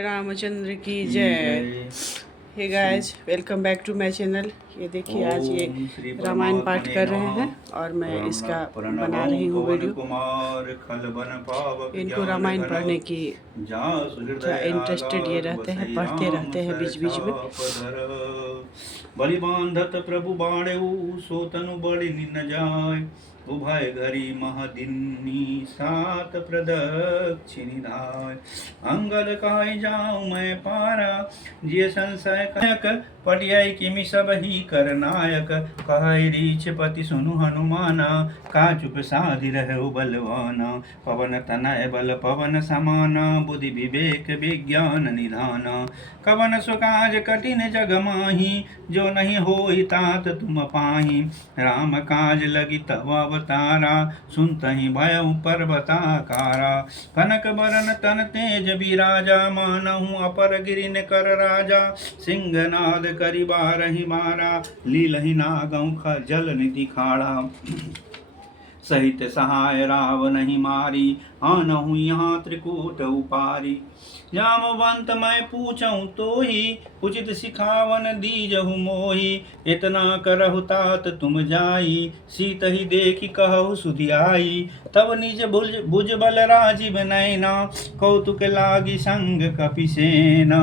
रामचंद्र की जय। Hey guys, welcome back to my channel. ये देखिए, आज ये रामायण पाठ कर रहे हैं और मैं इसका बना रही हूँ वीडियो। इनको रामायण पढ़ने की क्या इंटरेस्टेड ये रहते हैं, पढ़ते रहते हैं बीच बीच में। बलि बांधत प्रभु बाणेऊ सो तनु बड़ि निन जाय उभय घरी महदिनी सात प्रदक्षिणी धाय अंगद काय जाऊं मैं पारा जिय संशय कयक पटियाई किमि सब ही कर नायक कहे रीछ पति सुनु हनुमाना का चुप साधि रहु बलवाना पवन तनय बल पवन समाना बुद्धि विवेक विज्ञान निधाना कवन सुकाज कठिन जग माही जो नहीं होई तात तुम पाही राम काज लगी तब अवतारा सुनतहि भयउ पर्वताकारा कनक बरन तन तेज बिराजा मानहु अपर गिरिन कर राजा सिंहनाद करि बारहि मारा लीलहि नागौ जल निधि खाड़ा सहित सहाय राव नहीं मारी आनहु यहाँ त्रिकूट उपारी जामवंत मैं पूछऊँ तो ही उचित सिखावन दीजहु मोही इतना करहु तात तुम जाई सीत ही देखी कहु सुधियाई तब निज भुज बल राजीव नैना कौतुक लागी संग कपिसेना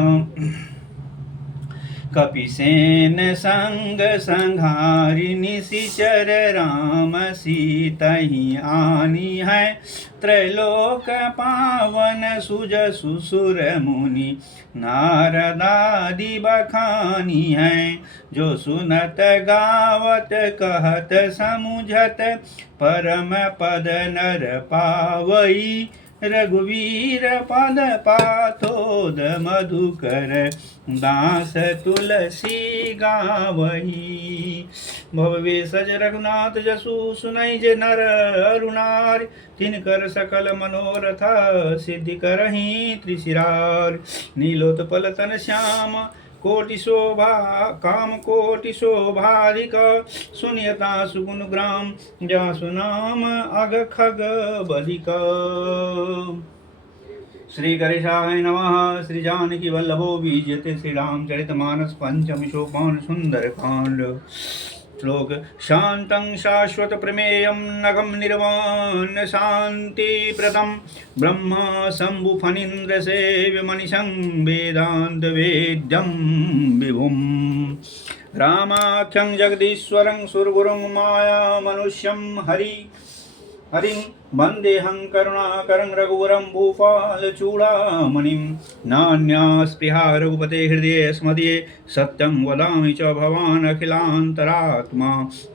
कपिसेन संग संहारि निशिचर राम सीतहि आनी है त्रैलोक पावन सुज सुसुर मुनि नारदादि बखानी है जो सुनत गावत कहत समुझत परम पद नर पावई रघुवीर पद पाथोद मधुकर दास तुलसी गावही भववे सज रघुनाथ जसु सुनई जे नर अरुणार तिनकर सकल मनोरथ सिद्धि करही त्रिशिरार नीलोत्पल तन श्याम कोटि शोभा काम कोटि शोभाधिक सुनियता सुगुण ग्राम जासु नाम अग खग बलिक। श्री गणेशाय नमः। श्री जानकी वल्लभो बीजते श्री रामचरितमानस पंचम सोपान सुंदर कांड। श्लोक शांतं शाश्वत प्रमेयं नगम निर्वाण शांति प्रदम ब्रह्म शंभु फणीन्द्र सेव्य मनिषं वेदांत वेद्यं विभुम रामाख्यं जगदीश्वरं सुरगुरुं माया मनुष्यं हरिं वन्देऽहं करुणाकरं रघुवरं भूपालचूडामणिं नान्यास्पृहा रघुपते हृदये स्मदये सत्यं वदामि च भवान् अखिलान्तरात्मा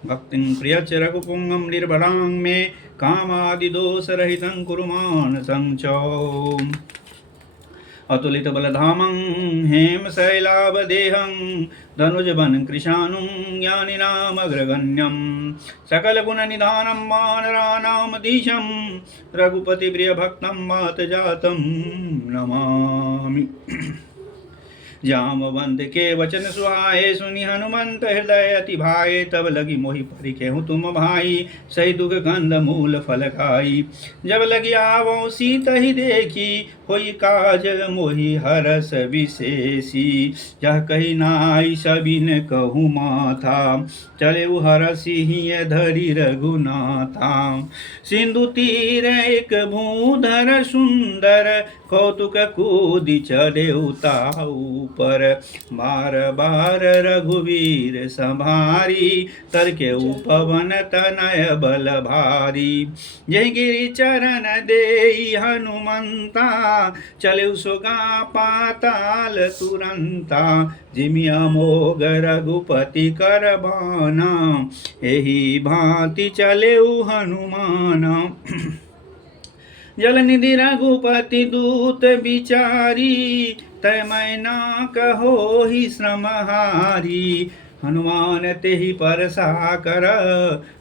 भक्तिं प्रियच रघुपुङ्गं निर्भरां मे कामादिदोषरहितं कुरु मानसं च अतुलित बलधामं हेम शैलावदेहं धनुजबन कृशानुं ज्ञानिनामग्रगण्यं सकल गुण निधानं वानराणामधीशं रघुपति प्रिय भक्तं मात जातं नमामि। जामवंत के वचन सुहाए सुनि हनुमंत हृदय अति भाए तब लगी मोहि परिखेहु तुम भाई सही दुख गंध मूल फल खाई जब लगी आवो सीत ही देखी होई काज मोहि हरस विशेषी यह कही नाई सबिन कहु माथा चले हरसी ही धरी रघुनाथा सिंधु तीर एक भूधर सुंदर कौतुक कूदि चले उताऊ पर बार बार रघुवीर संभारी तरके उपवन तनय बल भारी जय गिरि चरण देई हनुमंता चले सुगा पाताल तुरंता जिमि अमोघ रघुपति कर बाना एही भांति चले हनुमाना जल निधि रघुपति दूत बिचारी तय मैना कहो ही श्रमहारी हनुमान तेहि परसा कर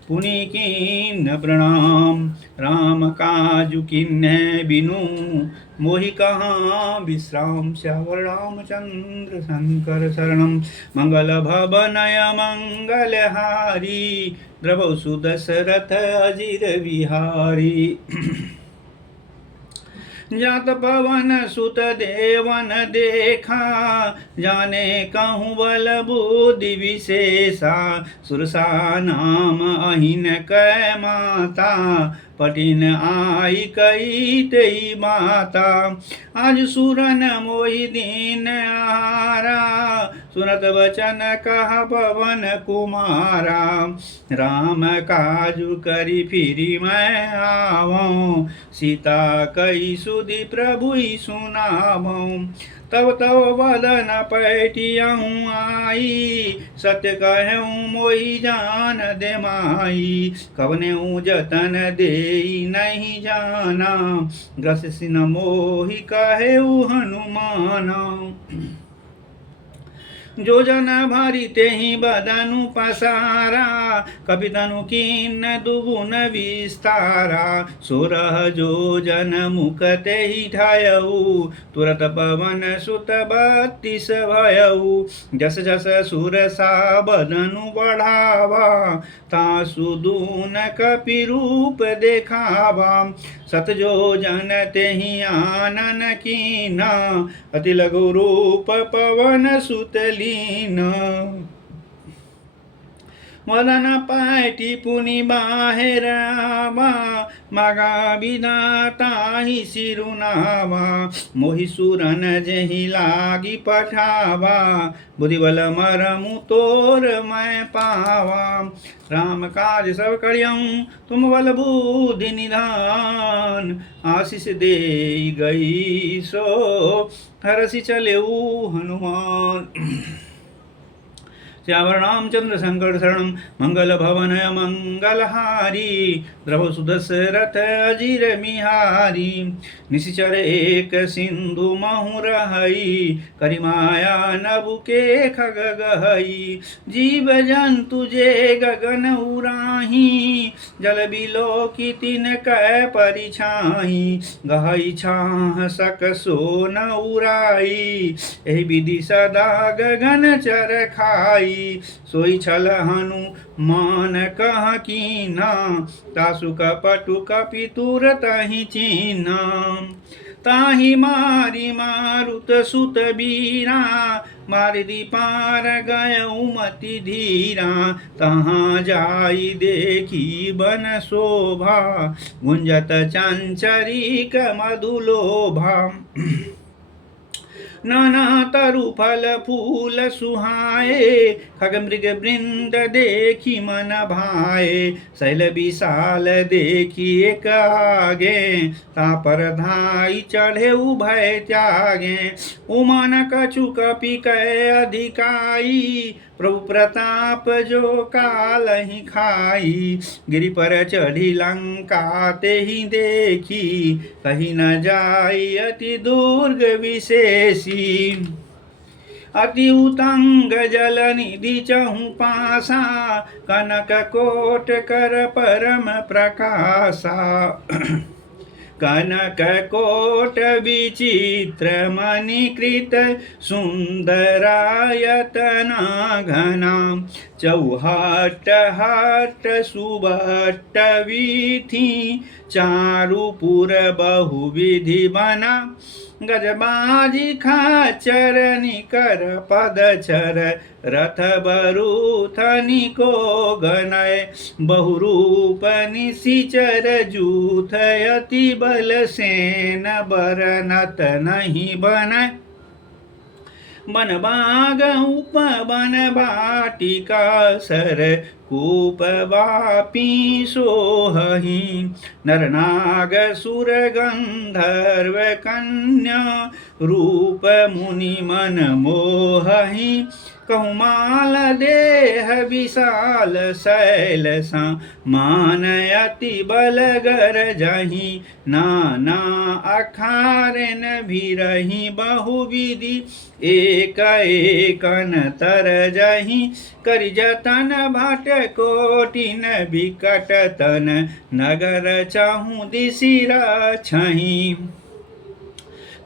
पुनि कीन प्रणाम राम काजु किन्ह बिनु मोहि कहाँ विश्राम श्यावर रामचंद्र शंकर शरणम मंगल भवनय मंगल हारी द्रवौ सुदशरथ अजिर विहारी जात पवन सुत देवन देखा, जाने कहूँ बल बुद्धि विशेषा, सुरसा नाम अहिन कै माता, पटिन आई कई तेई माता। आज सुरन मोहि दीन आहारा, सुनत वचन कहा पवन कुमारा, राम काजु करी फिरी मैं आवऊँ, सीता कई सुधि प्रभु सुनावऊँ। तब तब वदन पैठियहूँ आई, सत्य कहूँ मोहि जान दे माई, कवनेऊ जतन देई नहीं जाना, ग्रस सिन मोहि कहेऊ हनुमाना। जो जन भारी तेहि बदनु पसारा, कपितनु किन्न दुगुन विस्तारा, सोरह जो जन मुख तेहि ठायऊ, तुरत पवन सुत 32 भयऊ। जस जस सुरसा बदनु बढ़ावा, तासु दून कपि रूप देखावा, सत जो जन तेहि आनन कीना, अति लघु रूप पवन सुत लीना। वदन पैठी पुनि बाहिर आवा, मागा बिना ताहि सिरुनावा, मोहि सुरन जेहि लागी पठावा, बुद्धि बल मरमु तोर मैं पावा। राम काज सब करियऊँ तुम बल बुद्धि निधान, आशीष दे गई सो हरसि चलेऊ हनुमान। श्यावर रामचंद्र संकट शरणम, मंगल भवन मंगलहारी, द्रव सुदशरथ अजीर मिहारी। निशिचर एक सिंधु महु रहई, करिमाया नभु के खग गहई। जीव जंतु जे गगन उराही, जल बिलो की तिन कै परिछाई। गहई छाह सक सो न उराई, एहि विधि सदा गगन चर खाई। सोई छल हनुमान कह कीना, तासु कपटु कपि तुरत ही चीना। ताहि मारी मारुत सुत बीरा, मारिदी पार गयऊ मति धीरा। तहाँ जाई देखी बन शोभा, गुंजत चंचरीक मधुलोभा। नाना तरु फल फूल सुहाए, खग मृग वृंद देखी मन भाए। शैल विशाल देखी एक आगे, तापर धाई चढ़े उभय त्यागे। उमन कछु कपि कै अधिकाई, प्रभु प्रताप जो काल ही खाई। गिरि पर चढ़ी लंका ते ही देखी, कहीं न जाई अति दुर्ग विशेषी। अति उतंग जल निधि चहु पासा, कनक कोट कर परम प्रकाशा। कनक कोट विचित्र मणिकृत, सुंदरायतना घना। चौहट हट सुभट वीथि, चारुपुर बहुविधि बना। गजबाजी खाचर निकर पदचर, रथ बरूथ निको गनय। बहुरूप निशिचर जूथ, अति बल सेन बरनत नहीं बनय। बन बाग उपवन बाटिका, सर कूप वापी सोहहि। नर नाग सुर गंधर्व कन्या, रूप मुनि मन मोहहि। कहुमाल देह विशाल शैल मान, अति बलगर जहि। नाना अखारन भीरहि बहुविधि, एक एकन तर जहि। करि जतन भट कोटिन बिकट तन, नगर चहु दिसि रछहि।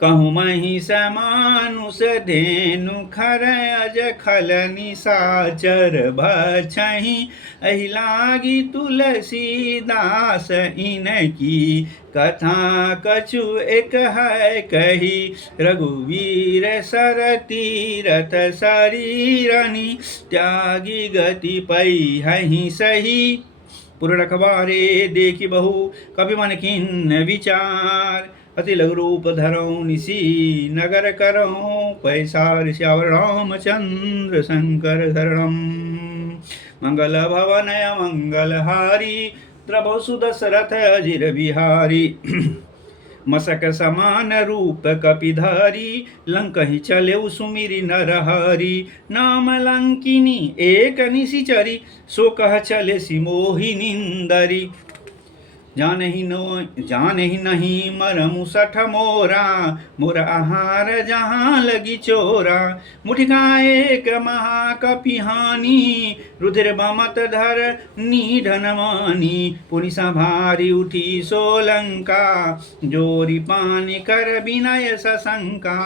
कहूँ महिष मानुष धेनु खर अज खल निशाचर भछहि एहि लागी तुलसीदास इनकी कथा कछु एक है कही रघुवीर सर तीरथ शरीरनि त्यागी गति पई हहि सही पुर रखबारे देखी बहु कपि मन खिन्न विचार अति लघु रूप धरऊं निसी नगर करऊं पैसार श्यावर रामचंद्र शंकर शरणम मंगल भवनय मंगलहारी द्रवौ सुदशरथ अजिर बिहारी मसक समान रूप कपिधारी लंकहि चलेउ सुमिरि नरहरि नाम लंकिनी एक निशिचरी सो कह चले सिमोहि निंदरी जानहि नहीं मरमु सठ मोरा मोर आहार जहाँ लगी चोरा मुठिका एक महाकपिहानी रुधिर बमत धर निधन मानी पुनिसा भारी उठी सोलंका जोरी पानी कर विनय सशंका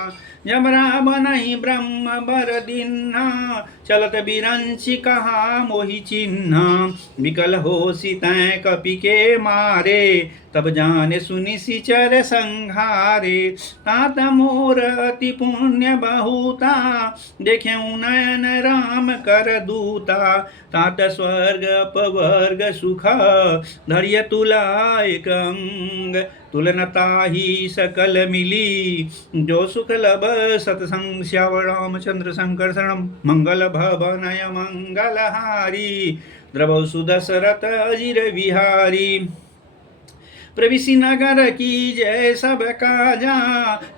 जबरा बनहि ब्रह्म बर दिन्हा चलत बिरंची कहा मोहि चिन्हा विकल हो सीतैं कपि के मारे तब जाने सुनि सिचर संहारे तात मोर अति पुण्य बहुता देखे नयन राम कर दूता तात स्वर्ग अपवर्ग सुख धैर्य तुला एक अंग तुलनता ही सकल मिली जो सुख लब सतसंग श्यावर रामचंद्र शंकर शरणम मंगल भवनय मंगलहारी द्रवौ सुदशरथ अजिर विहारी प्रविशि नगर की जय सब काजा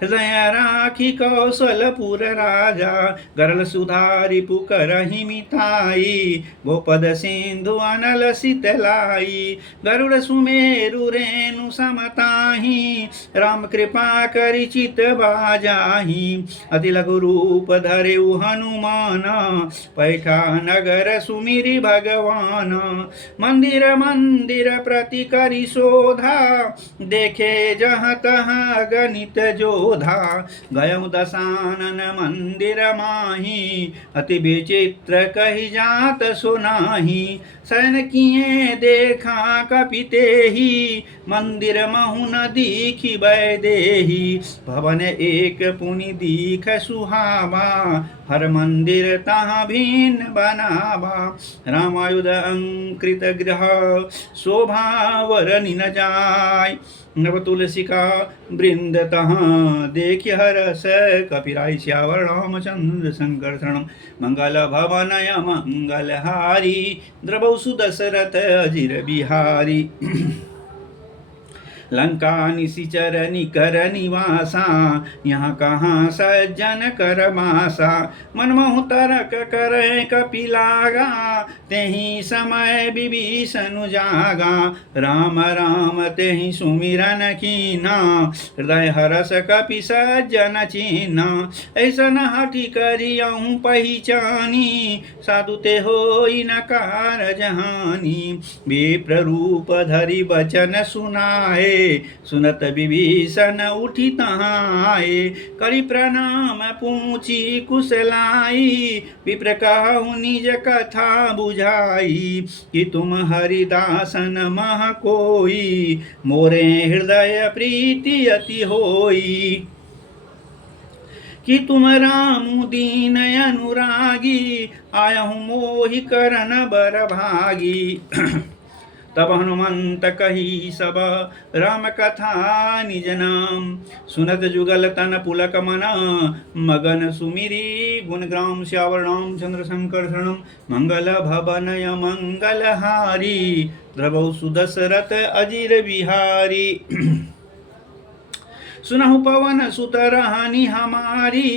हृदय राखी कौशलपुर राजा गरल सुधारि पुकरहि मिताई गोपद सिंधु अनल शीतलाई गरुड़ सुमेरु रेणु समताही राम कृपा करि चित बाजाही अति लघु रूप धरेउ हनुमान पैठा नगर सुमिरि भगवान मंदिर मंदिर प्रति करि शोधा देखे जहाँ तहाँ गणित जोधा गयम दशानन मंदिर माही अति विचित्र कही जात सुनाही शयन किए देखा कपिते ही मंदिर महु न दीखी वैदेही भवन एक पुनि दीख सुहावा हर मंदिर तहाँ भिन्न बनावा रामायुध अंकृत गृह शोभावर न जाय नव तुलसिका वृंद तहाँ देखि हरस कपिराय श्यावर रामचंद्र शंकर शरणम मंगल भवनय मंगलहारी द्रवौ सुदशरथ अजिर बिहारी लंका निशिचर निकर निवासा यहाँ कहाँ सज्जन कर मासा मनमोह तरक करे कपिलागा तेहि समय विभीषण जागा राम राम तेहि सुमिरन कीना हृदय हरस कपि सज्जन चीना ऐसन हठी करियहूँ पहिचानी साधु ते होई न कारज हानि विप्र रूप धरि वचन सुनाए सुनत विभीषण उठी तहाँ आए करि प्रणाम पूछी कुशलाई विप्र कहु निज कथा बुझाई कि तुम हरिदासन मह कोई मोरे हृदय प्रीति अति होई कि तुम राम दीन अनुरागी आयहु मोहि करन बर भागी तब हनुमंत कही सब राम कथा निज नाम सुनत जुगल तन पुलक मना मगन सुमिरी गुण ग्राम श्यावर रामचंद्र शंकर शरणम मंगल भवनय मंगलहारी द्रवौ सुदशरथ अजिर बिहारी सुनहु पवन सुत रहनी हमारी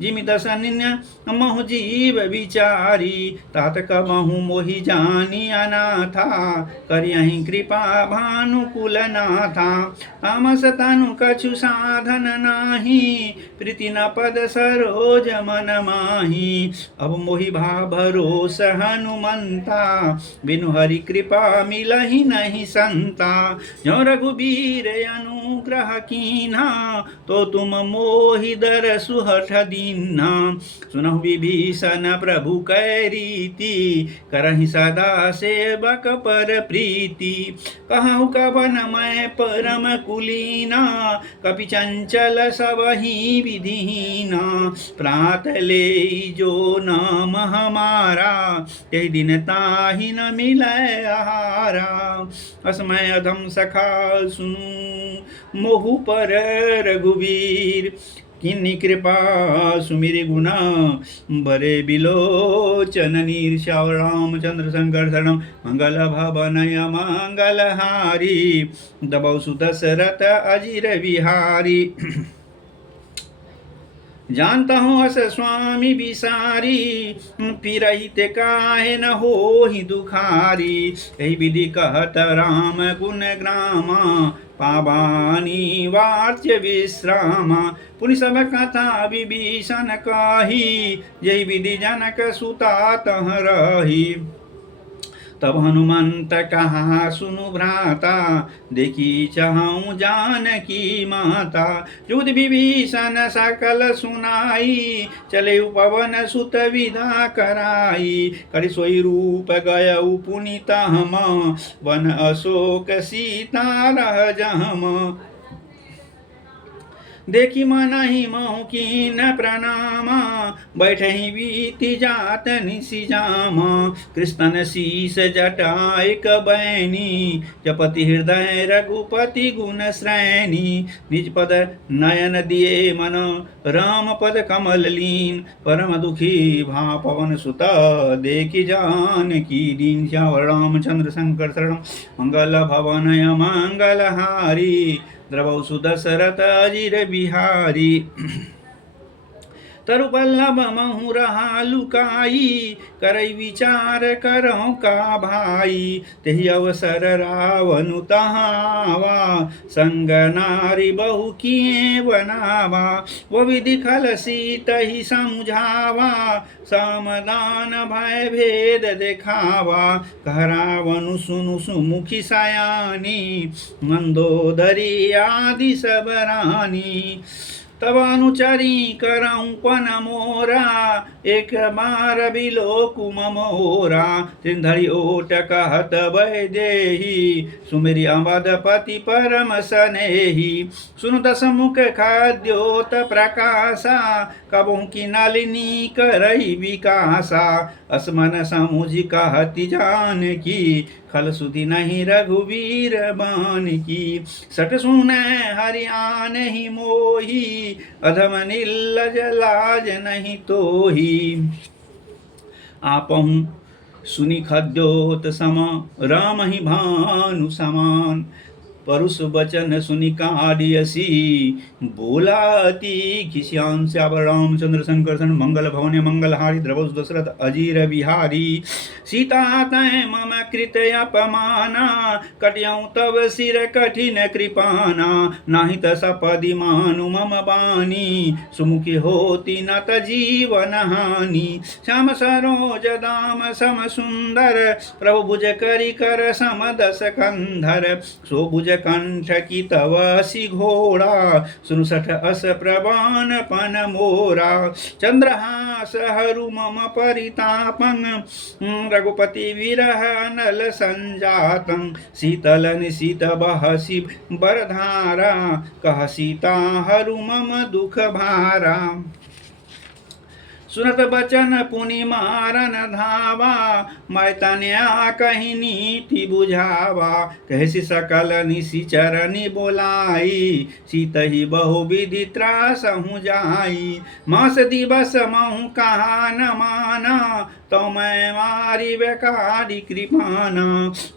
जिमि दशन्य महु जीव विचारी तात कबहु मोहि जानी अनाथा करियहि कृपा भानुकुल नाथा तामस तनु कछु साधन नाही प्रीति न पद सरोज मन माही अब मोहि भा भरोस हनुमंता बिनु हरि कृपा मिलहि नहीं संता जो रघुबीर अनुग्रह कीन्हा तो तुम मोहि दर सुहठ दीन्हा। सुनहु विभीषण प्रभु कै रीति, करहि सदा सेवक पर प्रीति। कहूँ कवन मैं परम कुलीना, कपि चंचल सबहि विधिहीना। प्रात ले जो नाम हमारा, ते दिन ताहि न मिलै आहारा। असमय अधम सखा सुनु मोहु पर रघुवीर, किन्नी कृपा सुमिरि गुना बरे बिलोचन नीर। श्याम रामचंद्र शंकर शरणम मंगल भवनय मंगलहारी, दबौ सुदशरथ अजिर बिहारी। जानता हूँ अस स्वामी बिसारी, फिरहित काहे न होहि दुखारी। यही विधि कहत राम गुण ग्रामा, पावानी वाच्य विश्रामा। पुनि सब कथा विभीषण कही, यही विधि जनक सुता तह रही। तब हनुमंत कहा सुनु भ्राता, देखी चाहूँ जानकी माता। युध विभीषण सकल सुनाई, चले पवन सुत विदा कराई। करि सोई रूप गयउ पुनि तहम, वन अशोक सीता रह जहम। देखी मनहि महु कीन प्रणामा, बैठहि बीति जात निशि जामा। कृष्णन शीस जटायक बैनी, जपति हृदय रघुपति गुण श्रेणी। निज पद नयन दिए मन, राम पद कमल लीन। परम दुखी भा पवन सुत, देखि जानकी दीन। श्याम रामचंद्र शंकर शरणम मंगल भवनय मंगलहारी, द्रवौ सुदशरथ अजिर बिहारी। तरु बल्लभ महु रहा लुकाई, करई विचार करहु का भाई। तेहि अवसर रावनु तहावा, संग नारी बहु किए बनावा। वो विधि खल सीतहि समझावा, सामदान भय भेद देखावा। कह रावनु सुनु सुमुखी सयानी, मंदोदरी आदि सब रानी। तब अनुचरी करऊँ पन मोरा, एक बार बिलोकु ममोरा। त्रिधरि ओट कहत वैदेही, सुमिरि अवधपति परम सनेही। सुनु दसमुख खाद्योत प्रकाशा, कबहु की नलिनी करई विकासा। असमन समुझि कहति जानकी, खल सुधि नहीं रघुवीर बान की। सट सुनै हरि आनहि मोही, अधम निल्लज लाज नहीं तोही। आपहु सुनि खद्योत सम, राम ही भानु समान। परुष वचन सुनि काडियसी, बोलाती खिसियान। श्याम रामचंद्र शंकर सन मंगल भवन मंगलहारी, द्रवौ दशरथ अजीर बिहारी। सीता तै मम कृत अपमाना, कटियौ तव सिर कठिन कृपाना। नाही त सपदि मानु मम बानी, सुमुखी होती न त जीवन हानि। श्याम सरोज दाम सम सुंदर, प्रभु भुज करि कर सम दस कंधर। सो भुज कंठ की तव सि घोड़ा, सुनु सठ अस प्रवान पन मोरा। चंद्रहास हरु मम परितापं, रघुपति विरह नल संजातं। शीतल निशीत बहसि बरधारा, कह सीता हरु मम दुख भारा। सुनत बचन पुनि मारन धावा, मैं तनया कहीं नीति बुझावा। कहसी सकल निशिचरनि बोलाई, सीतहि बहु विधि त्रासहु जाई। मास दिवस महु कहा न माना, तो मैं मारी बेकारी कृपाना।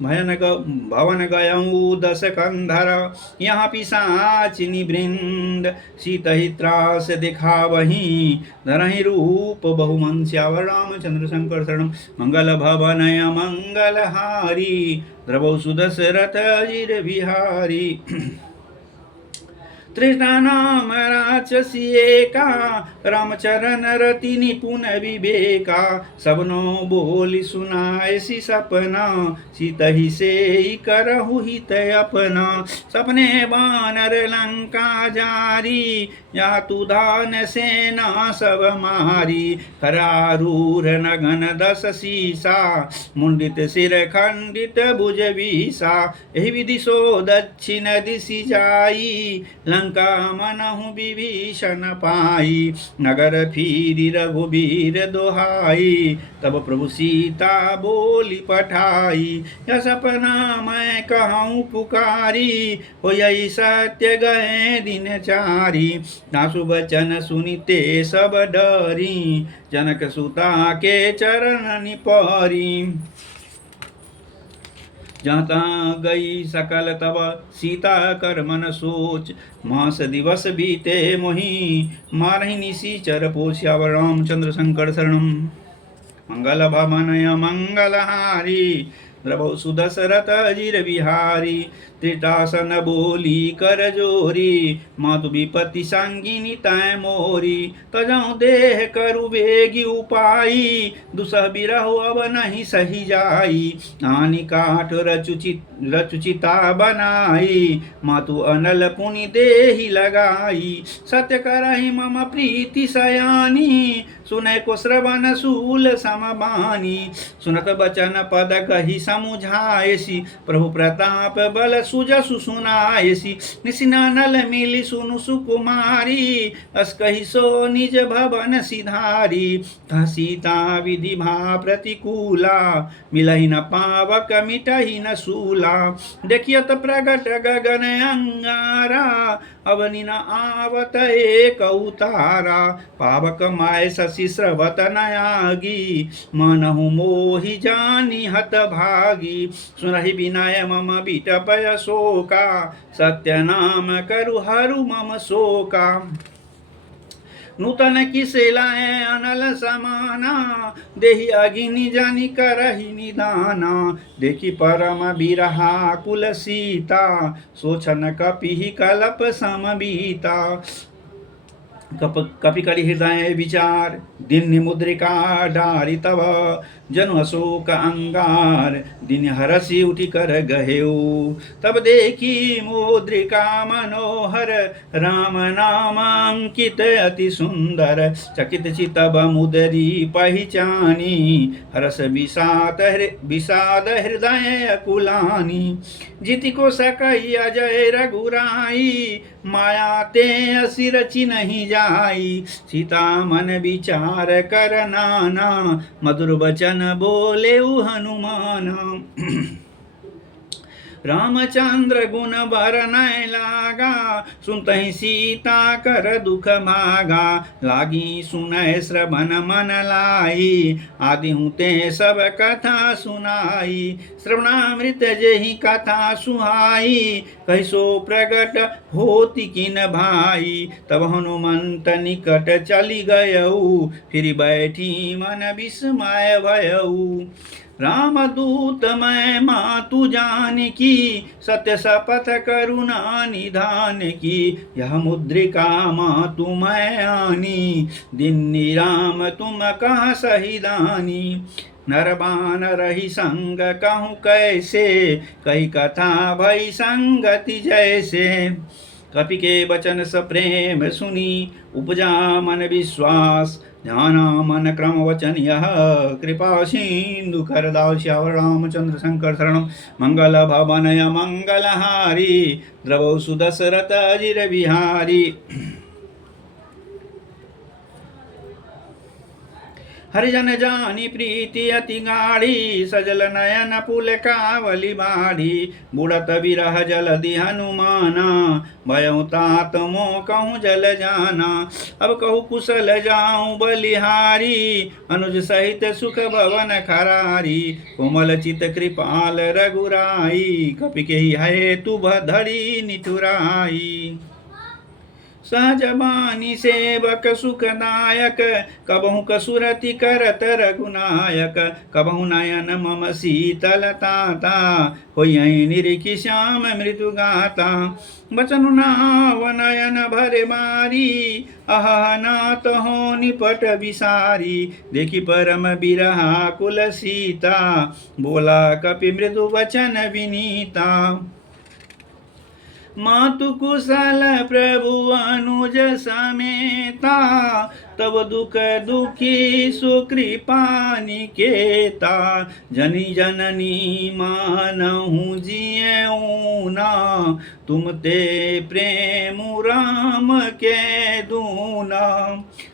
भवन गयऊँ दस कंधर, यहाँ पिशाचिनी वृंद। सीतहि त्रास दिखावही, धरहि रूप बहुमन। श्याम रामचंद्र शंकर शरणम मंगल भवनय मंगलहारी, द्रवौ सुदशरथ अजिर बिहारी। तृष्णा नाम राक्षसी एका, रामचरण रति निपुण विवेका। सबनो बोली सुनायसी सपना, सीतहि से करहु हित अपना। सपने बानर लंका जारी, जातु धान सेना सब मारी। खरारूर नगन दस सीसा, मुंडित सिर खंडित भुज बीसा। एहि विधि सो दक्षिण दिशि जाई, लंका मनहु विभीषण पाई। नगर फिरी रघुबीर दोहाई, तब प्रभु सीता बोली पठाई। यह सपना मैं कहूँ पुकारी, हो यही सत्य गए दिन चारी। तासु बचन सुनिते सब डरी, जनक सुता के चरण निपरी। जाता गई सकल तब सीता कर मन सोच, मास दिवस बीते मोहि मारहि निशिचर पोष। सियावर रामचंद्र शंकर शरणम। मंगल भवनय मंगलहारी, द्रवौ सुदशरथ अजिर बिहारी। त्रिटासन बोली कर जोरी, मातु विपत्ति सांगिनी तै मोरी। तजौ देह करु बेगी उपाई, दुसह बिरहु अब नहीं सही जाई। आनि काठ रचुचिता बनाई, मातु अनल पुनि देहि लगाई। सत्य करहि मम प्रीति सयानी, सुनै को श्रवण सूल समबानी। सुनत बचन पद कही समुझायसी, प्रभु प्रताप बल सुजसु सुनायसी। निशिनानल मिली सुनु सुकुमारी, अस कही सो निज भवन सिधारी। कह सीता विधि भा प्रतिकूला, मिलहि न पावक मिटहि न सूला। देखियत प्रगट गगन अंगारा, अवनि न आवत एक उतारा। पावक माय शशि स्रवत नयागी, मनहु मोहि जानी हत भागी। सुनहि विनय मम बिटपय शोका, सत्य नाम करु हरु मम शोका। नूतन किसेलाए अनल समाना, देहि अगिनि जानि करहि निदाना। देखि परम बिरहा कुल सीता, सोचन कपिहि कलप समबीता। कपि करि हृदय विचार, दिन मुद्रिका डारि तब। जनु अशोक अंगार, दिन हरसि उठि कर गहेऊ। तब देखी मुद्रिका मनोहर, राम नाम अंकित अति सुंदर। चकित चितब मुदरी पहचानी, हरस विषाद हृदय अकुलानी। जिति को सकई अजय रघुराई, माया ते असि रचि नहीं जाई। सीता मन विचार कर नाना, मधुर बचन बोले हनुमान। रामचंद्र गुण बरनय लागा, सुनतहि सीता कर दुख भागा। लागी सुनय श्रवण मन लाई, आदि ते सब कथा सुनाई। श्रवणामृत जेहि कथा सुहाई, कैसो प्रगट होति किन भाई। तब हनुमंत निकट चली गयऊ, फिर बैठी मन विस्मय भयऊ। रामदूत मैं मातु जानकी, सत्य शपथ करुणा निधान की। यह मुद्रिका मातु मैं आनी, दिन्नी राम तुम कहाँ सहिदानी। नरबान रही संग कहूँ कैसे, कही कथा भई संगति जैसे। कपि के वचन सप्रेम सुनी, उपजा मन विश्वास। ध्याना मन क्रम वचन यह, कृपा सिंधु कर दाव। सियावर रामचंद्र शंकर शरणम। मंगल भवनय मंगलहारी, द्रवौ सुदशरथ अजिर बिहारी। हरिजन जानी प्रीति अति गाढ़ी, सजल नयन पुल कावली बाढ़ी। बुढ़त बिरह जलधि हनुमाना, भयउ तात मोह कहूँ जल जाना। अब कहूँ कुशल जाऊँ बलिहारी, अनुज सहित सुख भवन खरारी। कोमल चित कृपाल रघुराई, कपि के हेतु धरी निठुराई। सहज बानी सेवक सुखदायक, कबहु कसुरति करत रघुनायक, कबहु नयन मम शीतलताता, होई निरिखि श्याम मृदु गाता। बचनु नाव नयन भरे मारी, अह नाथ हो निपट विसारी, देखि परम बिरहा कुल सीता, बोला कपि मृदु वचन विनीता। मातु कुशल प्रभु अनुज समेता, तब दुख दुखी सुकृपा निकेता, जनी जननी मानहु जियऊ ना, तुम ते प्रेम राम के दूना।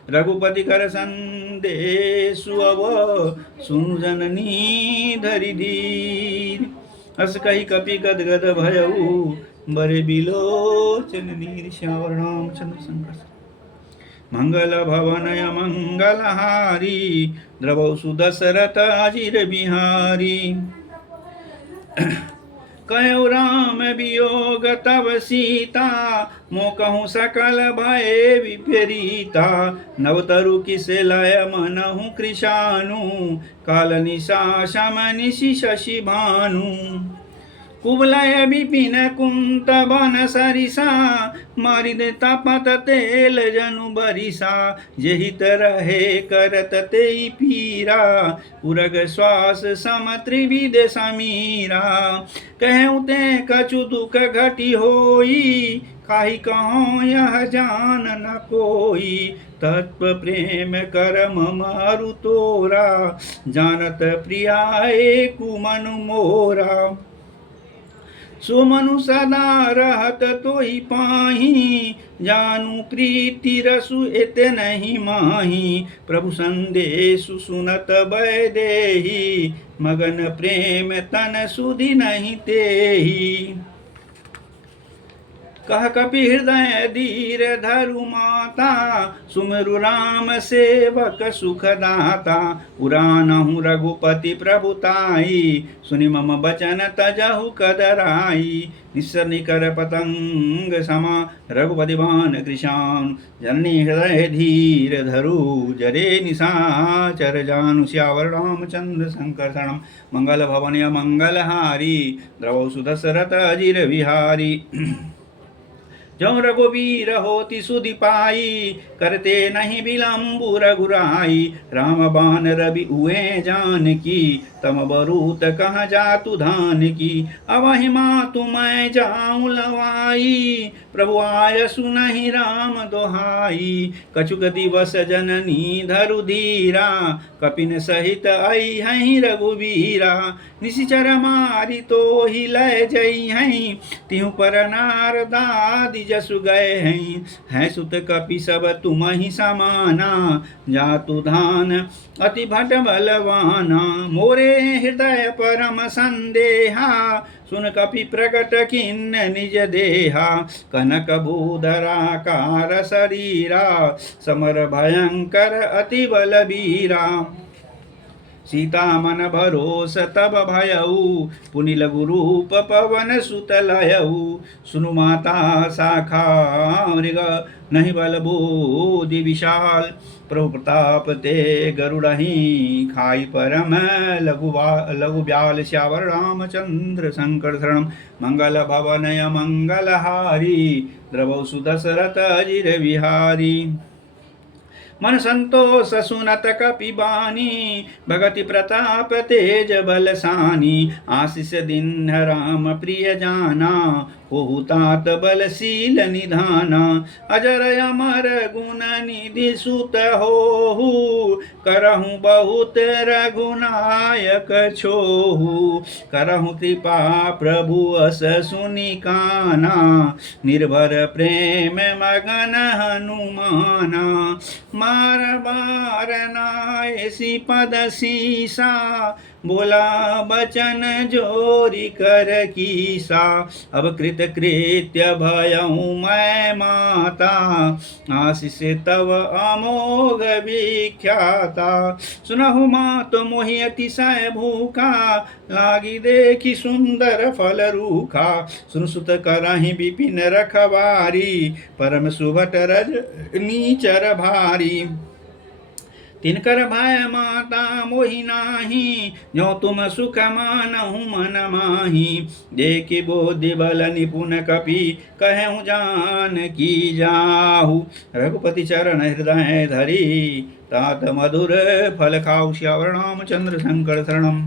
रघुपति कर संदेशु अब, सुनु जननी धरि धीर, अस कही कपि गदगद भयऊ, बरे बिलोचन नीर। श्यावर रामचंद्र संकर मंगल भवनय मंगलहारी, द्रवौ सुदशरथ अजिर बिहारी। कहु राम वियोग तव सीता, मोकहु सकल भय विपरीता, नवतरु किस लय मनहु कृशानु, काल निशा शम निशि शशि भानु। कुवलय विपिन कुंत बन सरिसा, मारिद तपत तेल जनु बरिसा, जेहित रहे करत तेई पीरा, उरग श्वास सम त्रिविध समीरा। कहूँ ते कछु दुख घटी होई, काहि कहूँ यह जान न कोई, तत्व प्रेम करम मारु तोरा, जानत प्रियाए कुमनु मोरा। सो मनु सदा रहत तोहि पाही, जानू प्रीति रसु एत नहीं माही, प्रभु संदेशु सुनत वैदेही, मगन प्रेम तन सुधि नहीं तेही। कह कपि हृदय धीर धरु माता, सुमिरु राम सेवक सुखदाता, पुरानहु रघुपति प्रभुताई, सुनि मम बचन तजहु कदराई। निस्सर निकर पतंग समा, रघुपति बाण कृशानु, जननी हृदय धीर धरु, जरे निशाचर जानु। श्यावर रामचंद्र संकर शरणम मंगल भवन मंगलहारी, द्रवौ सुदशरथ अजिर विहारी। जो रघुवीर होति सुधि पाई, करते नहीं विलम्बु रघुराई, राम बाण रवि हुए जानकी, तम बरूत कहाँ जातु धान की। अवहि मातु मैं जाऊँ लवाई, प्रभु आय सुनहि राम दोहाई, कछुक दिवस जननी धरु धीरा, कपिन सहित आई हहीं रघुवीरा। निशिचर मारि तो ही लय जई हहीं, तिहु पर नारदादि जसु गए हैं सुत कपि सब तुम ही समाना, जातु धान अति भट बलवाना। मोरे हृदय परम संदेहा, सुन कपि प्रकट किन्न निज देहा, कनक भूधराकार शरीरा, समर भयंकर अति बलबीरा। सीता मन भरोस तब भयऊ, पुनि लघु रूप पवन सुत लयऊ। सुनु माता शाखा मृग नहीं बल बोधि विशाल, प्रभु प्रताप ते गरुड़हि खाई परम लघु ब्याल। श्यावर रामचंद्र संकर शरणम मंगल भवनय मंगलहारी, द्रवौ सुदशरथ अजिर विहारी। मन संतोष सुनत कपि बानी, भगति प्रताप तेज बलसानी। आशीष दीन्ह राम प्रिय जाना, होहु तात बलशील निधाना। अजर अमर गुण निधि सुत होहु, करहु बहुत रघुनायक छोहु। करहु कृपा प्रभु अस सुनि काना, निर्भर प्रेम मगन हनुमाना। मार बार नायसी पद सीसा, बोला बचन जोरी कर कीसा, अब कृत कृत्य भयऊ मैं माता, आशीष तव अमोघ विख्याता। सुनहु मात मोहि अतिशय भूखा, लागी देखी सुंदर फल रूखा। सुन सुत करहि विपिन रखवारी, परम सुभट रज नीचर भारी। तिनकर भय माता मोहि नाही, जो तुम सुख मानहु मन माही। देखि बोधि बल निपुण कपि, कहूँ जान की जाहु। रघुपति चरण हृदय धरी, तात मधुर फल खाऊ। श्यावर रामचंद्र शंकर शरणम।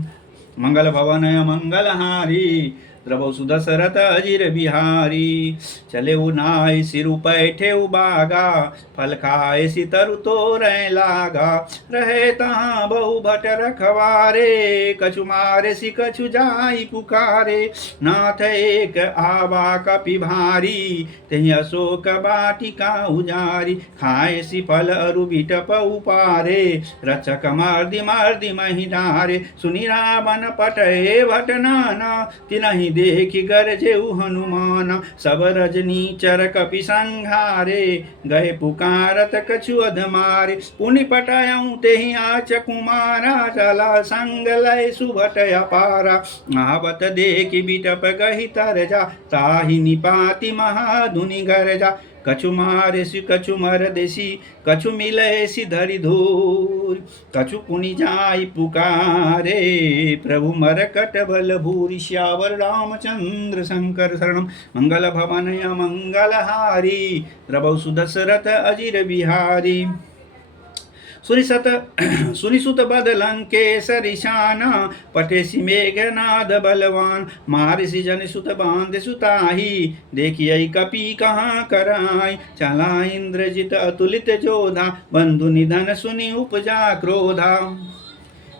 मंगल भवन मंगल हारी, द्रवौ सुदशरथ अजिर बिहारी। चले नाय सिरु पैठे बागा, फल खाए सितरु तोरै लागा। रहे तहाँ बहु भट रखवारे, कछु मारे सि कछु जाई पुकारे। नाथ एक आवा कपि भारी, तेहि अशोक बाटिका उजारी। खाए सि फल अरु बिटप उपारे, रक्षक मर्दि मर्दि महि डारे। सुनि रावण पटहे भट नाना, तिनहि देखि गरजेउ हनुमान। सब रजनीचर कपि संघारे, गए पुकारत कछु अधमारे। पुनि पटायऊ तेहि आच कुमारा, चला संग लय सुभट अपारा। आवत देखि बिटप गहि तरजा, ताहि निपाति महाधुनि गरजा। कछु मारे सि कछु मर देसी, कछु मिले सि धरि धूर। कछु पुनि जाई पुकारे, प्रभु मरकट बल भूरि। श्यावर रामचंद्र शंकर शरणम। मंगल भवन मंगल हारी, द्रवौ सुदशरथ अजिर बिहारी। सुरिसुत बद लंकेसरि शाना, पटेसि मेघनाद बलवान। मारिसि जन सुत बांध सुताही, देखियै कपि कहाँ कराई। चला इंद्रजित अतुलित जोधा, बंधु निधन सुनि उपजा क्रोधा।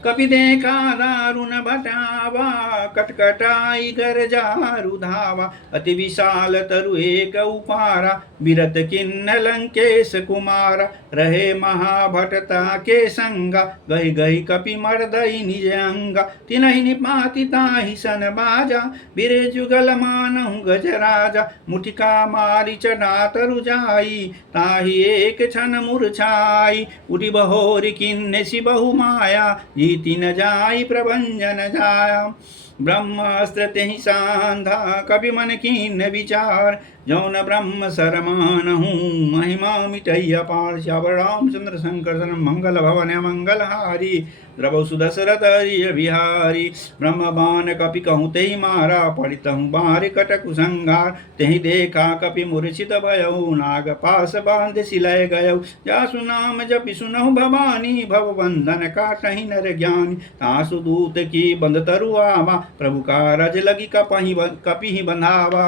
कपि देखा दारुण बटावा, कटकटाई गरजा रुधावा। अति विशाल तरु एक उपारा, बिरत किन्न लंकेश कुमारा। रहे महाभटता के संगा, गहि गहि कपि मर्दई निज अंगा। तिनहि निपाति ताहि सन बाजा, बिरे जुगल मानहु गजराजा। मुठिका मारि चढ़ा तरु जाई, ताहि एक क्षण मूर्छाई। उठि बहोरि किन्ने सि बहु माया, जीति न जाई प्रभंजन जाया। ब्रह्मास्त्र तेहि सांधा, कपि मन कीन विचार। जौन ब्रह्म सरमानहु, महिमा मिटई अपार। श्यावर रामचंद्र शंकर शरण। मंगल भवन मंगल हारी, द्रवौ सुदशरथ हरि बिहारी। ब्रह्म बाण कपि कहूँ तेहि मारा, पड़ितहु बारि कटकु संघार। तेहि देखा कपि मूर्छित भयउ, नाग पास बांध सिलय गयउ। जासु नाम जपि सुनहु भवानी, भव बंधन काटहि नर ज्ञानी। तासु दूत की बंध तरु आवा, प्रभु कारज लगी कपिहि बंधावा।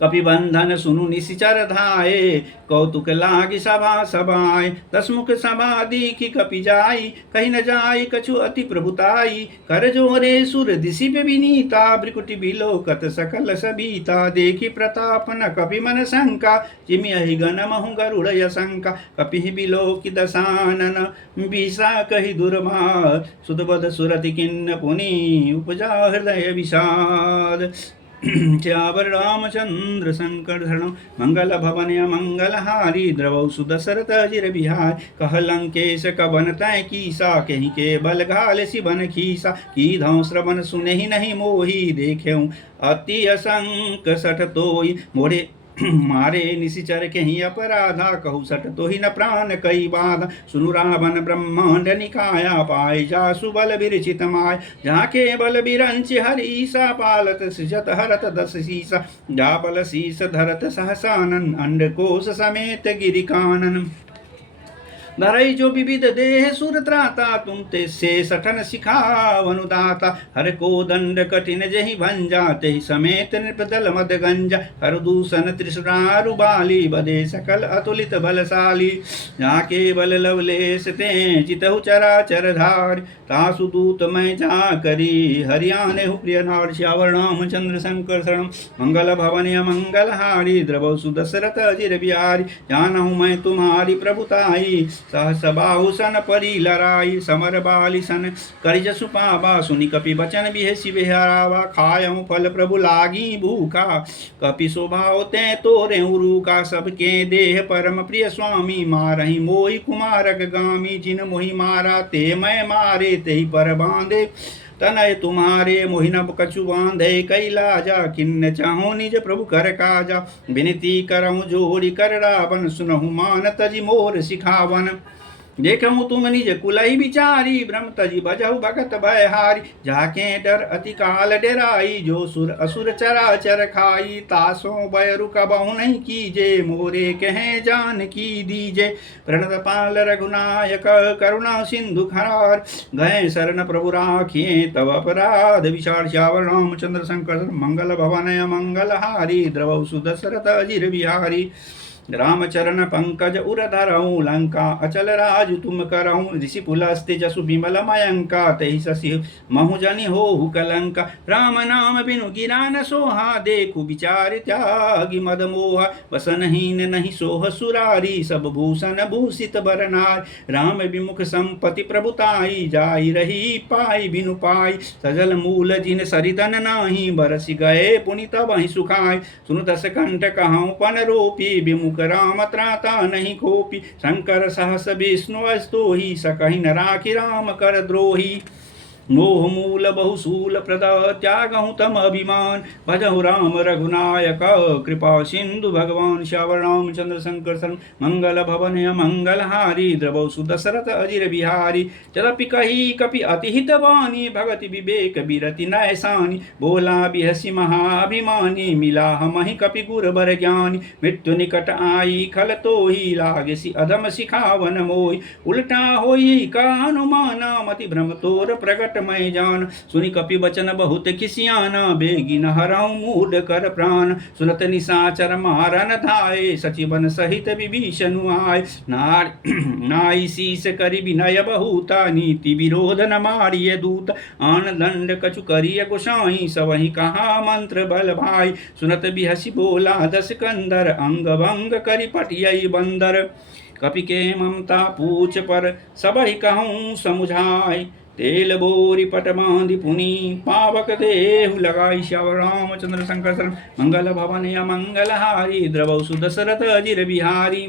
कपि बंधन सुनु निशिचर धाये, कौतुक लागी सभा सभाए। दसमुख सभा दीखि कपि जाई, कहि न जाई कछु अति प्रभुताई। कर जोरे सुर दिशि विनीता, भ्रिकुटि बिलोकत सकल सबीता। देखि प्रताप न कपि मन शंका, जिमिहि गण महु गरुड़ यशंका। कपि बिलोकि दशानन, बिसा कहि दुर्माद। सुतबद सुरति किन्न पुनि, उपजा हृदय विषाद। श्यावर रामचंद्र शंकर शरणम। मंगल भवन मंगल हारी, द्रवौ सुदशरथ अजिर बिहारी। कह लंकेश कवन तै कीसा, कहीं के बल घाल सिबन खीसा। की धौ श्रवण सुनहि नहीं मोही, देखेऊ अति असंक सठ तोई। मोरे मारे निशिचर कहीं अपराधा, कहु सट तो ही न प्राण कई बाधा। सुनु रावण ब्रह्मांड निकाया, पाए जासु बल विरचित माय। जहाँ के बल बिरंच हरीसा, पालत सृजत हरत दस शीसा। जा बल शीस धरत सहसानन, अंडकोश समेत गिरिकानन। धरई जो विविध देह सुर त्राता, तुम ते से सठन सिखावनु दाता। हर को दंड कठिन जहि भंजा, तेहि समेत नृपदल मद गंजा। हर दूषण त्रिशुरारु बाली, बदे सकल अतुलित बलशाली। जाके बल लवलेश ते चितहु चराचर धारि। तासु दूत मैं जा करी, हरियाणे प्रिय नार। श्यावर रामचंद्र शंकर शरणम। मंगल भवन मंगल हारी, द्रवौ सुदशरथ अजिर बिहारी। जानहु मैं तुम्हारी प्रभुताई, सहस बाहु सन परी लराई समर बाली सन करि जसु पावा सुनि कपि बचन बिहेसि बिहारावा खायऊ फल प्रभु लागी भूखा कपि स्वभाव ते तोरे उरुका सबके देह परम प्रिय स्वामी मारहि मोहि कुमारक गामी जिन मोहि मारा ते मैं मारे ते पर बांधे तनय तुम्हारे मोहि नभ कछु बांधे कैला जा किन्न चाहो निज प्रभु कर काजा विनती करहु जोड़ी कर रावण सुनहु मान तजि मोर सिखावन देखहु तुम निज कुलहि विचारी ब्रह्म तजि बजहु भगत भयहारी जाके डर अति काल डेराई जो सुर असुर चराचर खाई तासो भय रुकबहु नहीं कीजे मोरे कहे जान की दीजे प्रणत पाल रघुनायक करुणा सिंधु खरार गए शरण प्रभु राखिए तव अपराध विशाल श्यावर रामचंद्र शंकर मंगल भवन मंगल हारी द्रवौ सुदशरथ अजिर बिहारी रामचरण पंकज उर धरऊँ लंका अचल राज तुम करऊँ ऋषि पुलस्ति जसु विमल मयंका तहि शशि महुजनि हो कलंका राम नाम बिनु गिरा न सोहा देखु विचार त्यागी मद मोहा वसनहीन नहीं सोह सुरारी सब भूषण भूषित बरनार राम विमुख संपति प्रभुताई जाई रही पाई बिनु पाई सजल मूल जिन सरिदन नाही बरसि गए पुनि तब ही सुखाय सुनु दस कंठ कहूँ पन रोपी विमुख राम त्राता नहीं कोपी शंकर सहस विष्णु अस्तो ही सकहि न राखि राम कर द्रोही मोह मूल बहुशूल प्रद त्यागहु तम अभिमान भजहु राम रघुनायक कृपा सिंधु भगवान श्यावर रामचंद्र शंकर सन मंगल भवन मंगल हारी द्रवौ सुदशरथ अजिर बिहारी चलपि कही कपि अतिहित वाणी भगति विवेक बिरति नैसानी बोला बिहसी महाभिमानी मिला हमहि कपि गुर बर ज्ञानी मृत्यु निकट आई खल तो ही लागसी अधम सिखावन मोई उल्टा होई का हनुमाना मति भ्रम तोर प्रगट मैं जान सुनि कपि बचन बहुत खिसियाना बेगी न हराऊं मूड कर प्राण सुनत निशाचर मारन धाये सचिवन सहित विभीषण आय नाई शीस करि विनय बहुता नीति विरोध न मारिय दूत आन दंड कछु करिय गोसाई सवहि कहा मंत्र बल भाई सुनत बिहसी बोला दस कंदर अंग भंग करि पटियई बंदर कपि के ममता पूछ पर सबहि कहूँ समुझाय तेल बोरी पट बांधि पुनि पावक देहु लगाई श्यावर रामचंद्र शंकर मंगल भवन या मंगल हारी द्रवौ सुदशरथ अजिर बिहारी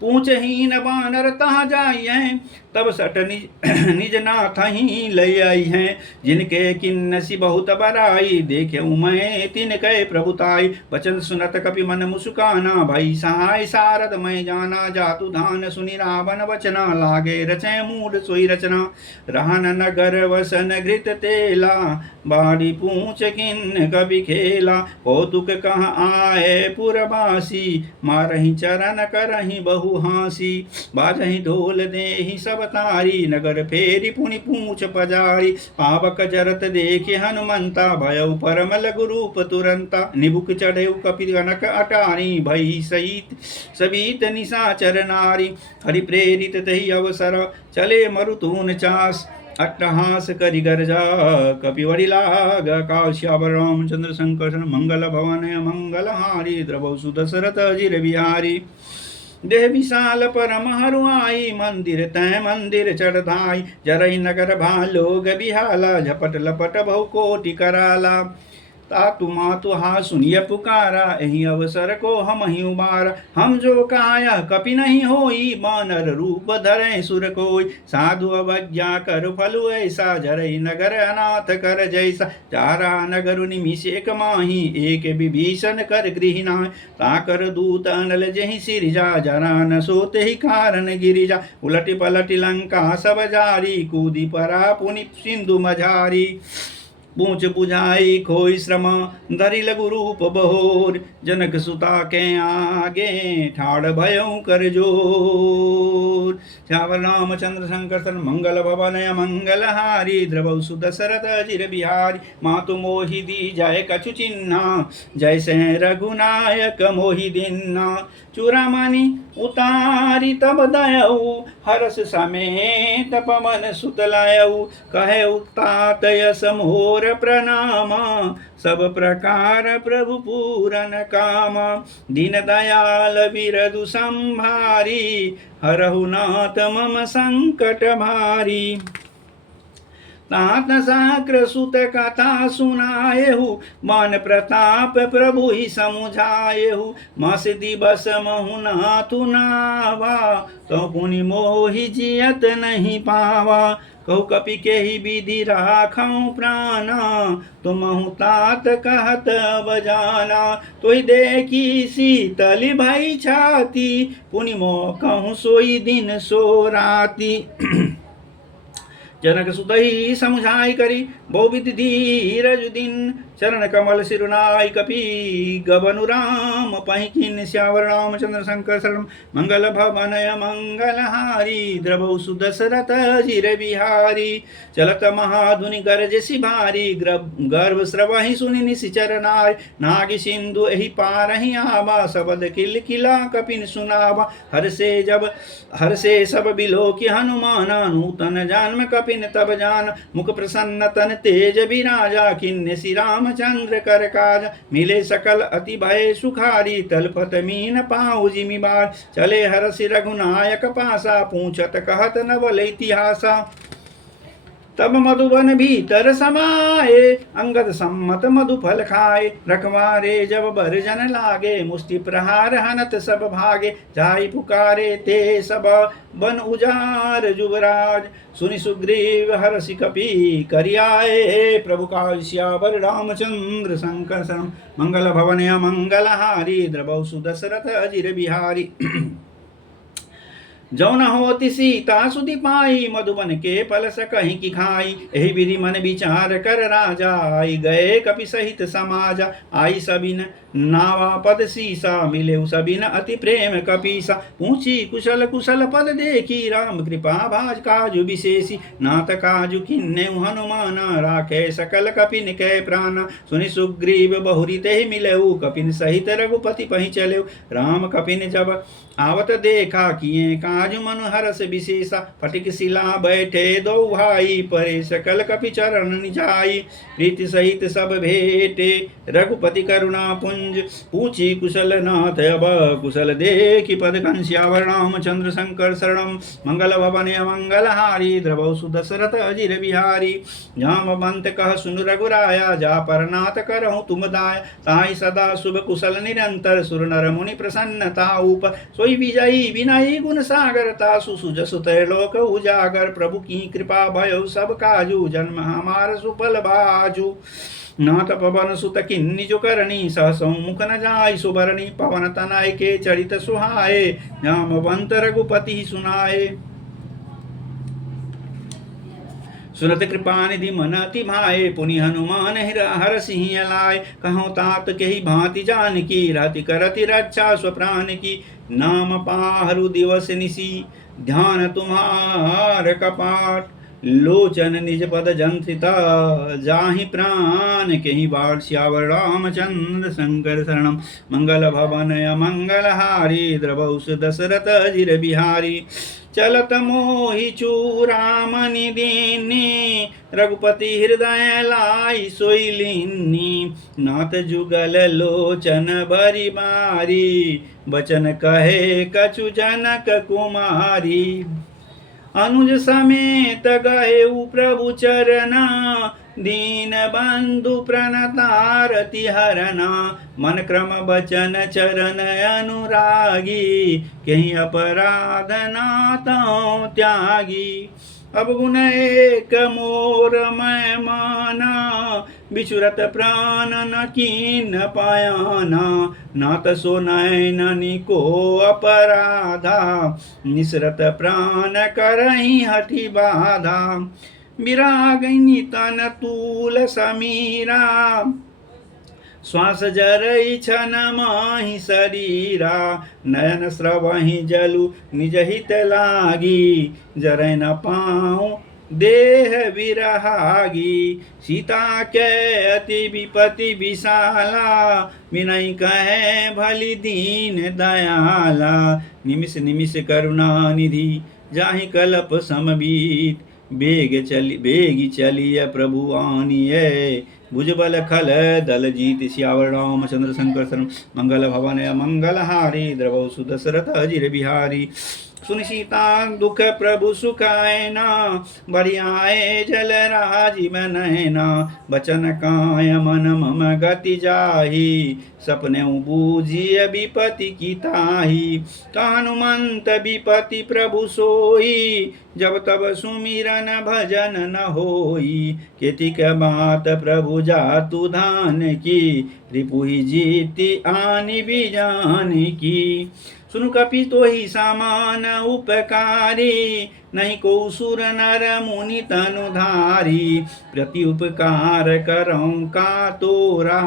पूछ ही न बानर तहाँ जाई हैं तब सट निज नाथ ही लय आई हैं जिनके किन्नसी बहुत बराई देखे मैं तिन कहे प्रभुताई वचन सुनत कपि मन मुस्काना भई सहाय सारद मैं जाना जातु धान सुनि रावण वचना लागे रचय मूड सोई रचना रहन नगर वसन घृत तेला बाड़ी पूछ किन कवि खेला कौतुक कहाँ आए पुरवासी मारहि चरण करहि बहु हासी बाजहि ढोल देहि सब तारी नगर फेरी पुनि पूछ पजारी पावक जरत देखे हनुमंता भयउ परम लघु रूप तुरंता निबुक चढ़ेउ कपि गनक अटारी भई सहित सबीत निशाचर नारी हरि प्रेरित तहि अवसर चले मरुतून चास अट्टहास करि गर्जा कपि वडिलाग काश्यावर रामचंद्र शंकर मंगल भवन मंगल हारी द्रवौ सुदशरथ अजिर बिहारी देह विशाल परम हरुआई मंदिर तय मंदिर चढ़ाई जरई नगर भालोग बिहाला झपट लपट बहु कोटि कराला तातु मातु हा सुनिय पुकारा यही अवसर को हम ही उबारा हम जो काया कपि नहीं होई बानर रूप धरे सुर कोई साधु अवज्ञा कर फलु ऐसा जरई नगर अनाथ कर जैसा चारा नगर निमिषेक माही एक विभीषण कर गृहिणा ताकर दूत अनल जहि सिरिजा जरा न सोते ही कारण गिरिजा उलटि पलटि लंका सब जारी कूदी परा पुनि सिंधु मझारी पूछ बुझाई खोई श्रम धरि लघु रूप बहोर जनक सुता के आगे ठाड़ भयउ कर जोर श्यावर रामचंद्र शंकर मंगल भवन मंगल हारी द्रवौ सुदशरथ अजिर बिहारी मातु मोहि दी जय कछु चिन्हा जैसे रघुनायक मोहि दिन्ना चूड़ामणि उतारी तब दयऊ हर्ष समेत पवन सुत लायऊ कहे तात यस मोर प्रणाम सब प्रकार प्रभु पूरन काम दीन दयाल विरदु संभारी हरहु नाथ मम संकट भारी तात साक्र सुत कथा सुनाएहु मान प्रताप प्रभु ही समुझाएहु मास दिवस महु नाथु नावा तो पुनि मोहि जियत नहीं पावा कहु कपि के ही विधि राखऊं प्राणा तुमहु तात कहत बजाना तोहि देखी शीतल भई छाती पुनि मोह कहूँ सोई दिन सो राती जनक सुतहि समुझाई करी बहुविध धीरज दिन चरण कमल सिरुनाई कपि गबनु राम पहिकिन श्यावर रामचंद्र शंकर शरण मंगल भवनय मंगलहारी द्रवौ सुदशरथ जिर बिहारी चलत महाधुनि गरजसि भारी गर्भ स्रवहि सुनि निशिचर नाय नागि सिंधु एहि पारहि आवा शबद किल किला कपिन सुनावा हर्षे सब बिलोकि हनुमाना नूतन जन्म कपिन तब जान मुख प्रसन्न तन तेज बिराजा किन्ने श्री रामचंद्र कर काज मिले सकल अति भय सुखारी तलपत मीन पाऊ जिमि बार चले हरषि रघुनायक पासा पूछत कहत नवल इतिहासा तब मधुबन भीतर समाये अंगद सम्मत मधु फल खाए रखवारे जब बरजन लागे मुष्टि प्रहार हनत सब भागे जाई पुकारे ते सब बन उजार जुबराज सुनि सुग्रीव हर्षि कपि करियाए प्रभु काज सियावर रामचंद्र शंकर शरण मंगल भवन मंगलहारी द्रवौ सुदशरथ अजिर बिहारी जौन होति सीता सुधि पाई मधुबन के फल सकहि की खाई एहि विधि मन विचार कर राजा आई गए कपि सहित समाजा आई सबिन नावा पद सीसा मिले सबिन अति प्रेम कपीसा पूछी कुशल कुशल पद देखी राम कृपा भाज काजु विशेषी नाथ काजु किन्ने हनुमान राखे सकल कपिन के प्राण सुनि सुग्रीव बहुरी ते मिलेऊ कपिन सहित रघुपति पहि चलेऊ राम कपिन जब आवत देखा किए काजु मनु हरस विशेषा फटिक शिला बैठे दो भाई परे सकल कपि चरण निजाई प्रीति सहित सब भेटे रघुपति करुणा पुंज पूछी कुशल नाथ अब कुशल देखि पद घनश्यावर रामचंद्र शंकर शरणम मंगल भवन मंगलहारी द्रवौ सुदशरथ अजिर बिहारी जामवंत कह सुन रघुराया जा परनाथ करहु तुम दाय ताहि सदा शुभ कुशल निरंतर सुर नर मुनि प्रसन्नता ऊपर सोई विजयी विनयी गुण सागर तासु सुजसु त्रैलोक उजागर प्रभु की कृपा भयो सब काजू जन्म हमार सुफल बाजू नाथ पवन सुत किन्नी जो करनी सहसौ मुख न जाय सुबरनी पवन तनय के चरित सुहाए जामवंत रघुपति सुनाए सुरत कृपानिधि मन अति भाए पुनि हनुमान हर सिंह लाय कहूँ तात के ही भांति जानकी रति करति रक्षा स्वप्राण की नाम पाहरु दिवस निसी ध्यान तुम्हार कपाट लोचन निज पद जंत्रिता जाहि प्राण के ही बाढ़ श्यावर रामचंद्र शंकर शरणम मंगल भवन मंगलहारी द्रवौ दशरथ अजिर बिहारी चलत मोहि चूड़ामणि दीनी रघुपति हृदय लाई सोई लीनी नाथ जुगल लोचन बरी बारी बचन कहे कछु जनक कुमारी अनुज समेत गए प्रभु चरना दीन बंधु प्रणतारति हरना मन क्रम बचन चरण अनुरागी कहीं अपराध नातों त्यागी अब गुण एक मोर मैं माना बिचुरत प्राण न कीन पायाना नात सो नैननि को अपराधा निसरत प्राण करही हठि बाधा विरागिनी तन तूल समीरा श्वास जरई छन माहि शरीरा नयन स्रवहि जलु निज हित लागी जरै न पाऊँ देह विरहागी। सीता के अति विपति विशाला, विनय कहे भली दीन दयाला। निमिष निमिष करुणा निधि, जाहि कल्प समबीत। बेगी चलिय प्रभु आनिय, भुजबल खल दल जीत। सियावर रामचंद्र शंकर शरण, मंगल भवन मंगल हारी। द्रवौ सुदशरथ अजिर बिहारी। सुन सीता दुख प्रभु सुखायना, बरियाए जल राजीव नैना। बचन काय मन मम गति जाहि, सपने बूझिय विपति की ताहि। हनुमंत विपति प्रभु सोई, जब तब सुमिरन भजन न होई। केतिक बात प्रभु जातु धान की, रिपुहि जीति आनि बिजान की। सुनु कपि तोहि समान उपकारी, नहीं को सुर नर मुनि तनुधारी। प्रति उपकार करऊँ का तोरा,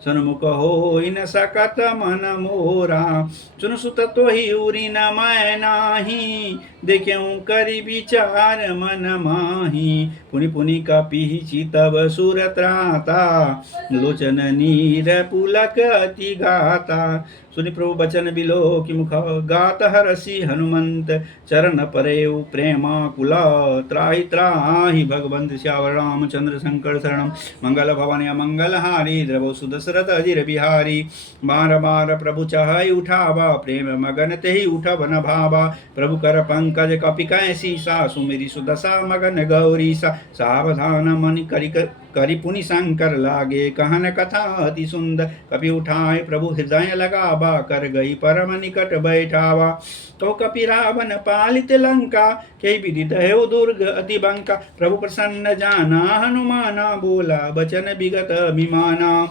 सन्मुख होई न सकत मन मोरा। सुन सुत तोहि उरि न मैं नाही, देख्यऊँ करि विचार मन माही। पुनि पुनि कपि चितव सुर त्राता, लोचन नीर पुलक अति गाता। सुनि प्रभु बचन बिलो कि मुख, गात हरसि हनुमंत। चरण परेउ प्रेमाकुला, त्राहि त्राहि भगवंत। श्यावर रामचंद्र शंकर शरणम, मंगल भवन मंगल हारी। द्रवौ सुदशरथ अजिर बिहारी। बार बार प्रभु चाहि उठावा, प्रेम मगन तेहि उठब न भावा। प्रभु कर पंकज कपि कैसी सा, सुमिरि सुदशा मगन गौरीसा। सावधान मन करि पुनि शंकर लागे, कहन कथा अति सुंदर। कपि उठाए प्रभु हृदय लगावा, कर गई परम निकट बैठावा। तो कपि रावण पालित लंका, के विदित है दुर्ग अति बंका। प्रभु प्रसन्न जाना हनुमाना, बोला बचन विगत अभिमाना।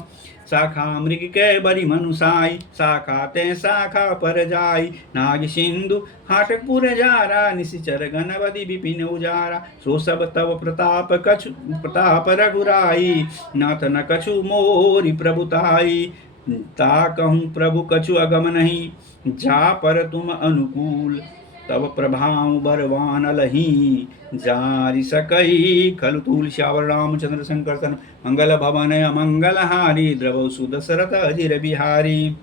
शाखा मृग के बरि मनुसाई, शाखा ते शाखा पर जाई। नाग सिंधु हाटकपुर जारा, निशिचर गणपति विपिन उजारा। सो सब तव प्रताप रघुराई, नाथ न कछु मोरि प्रभुताई। ता कहूँ प्रभु कछु अगम नहीं, जा पर तुम अनुकूल। तब प्रभाव बरवान लही, जारि सकई खलु तूल। श्यावर रामचंद्र शंकर सन, मंगल भवन मंगल हारी। द्रवौ सुदशरथ अजिर बिहारी।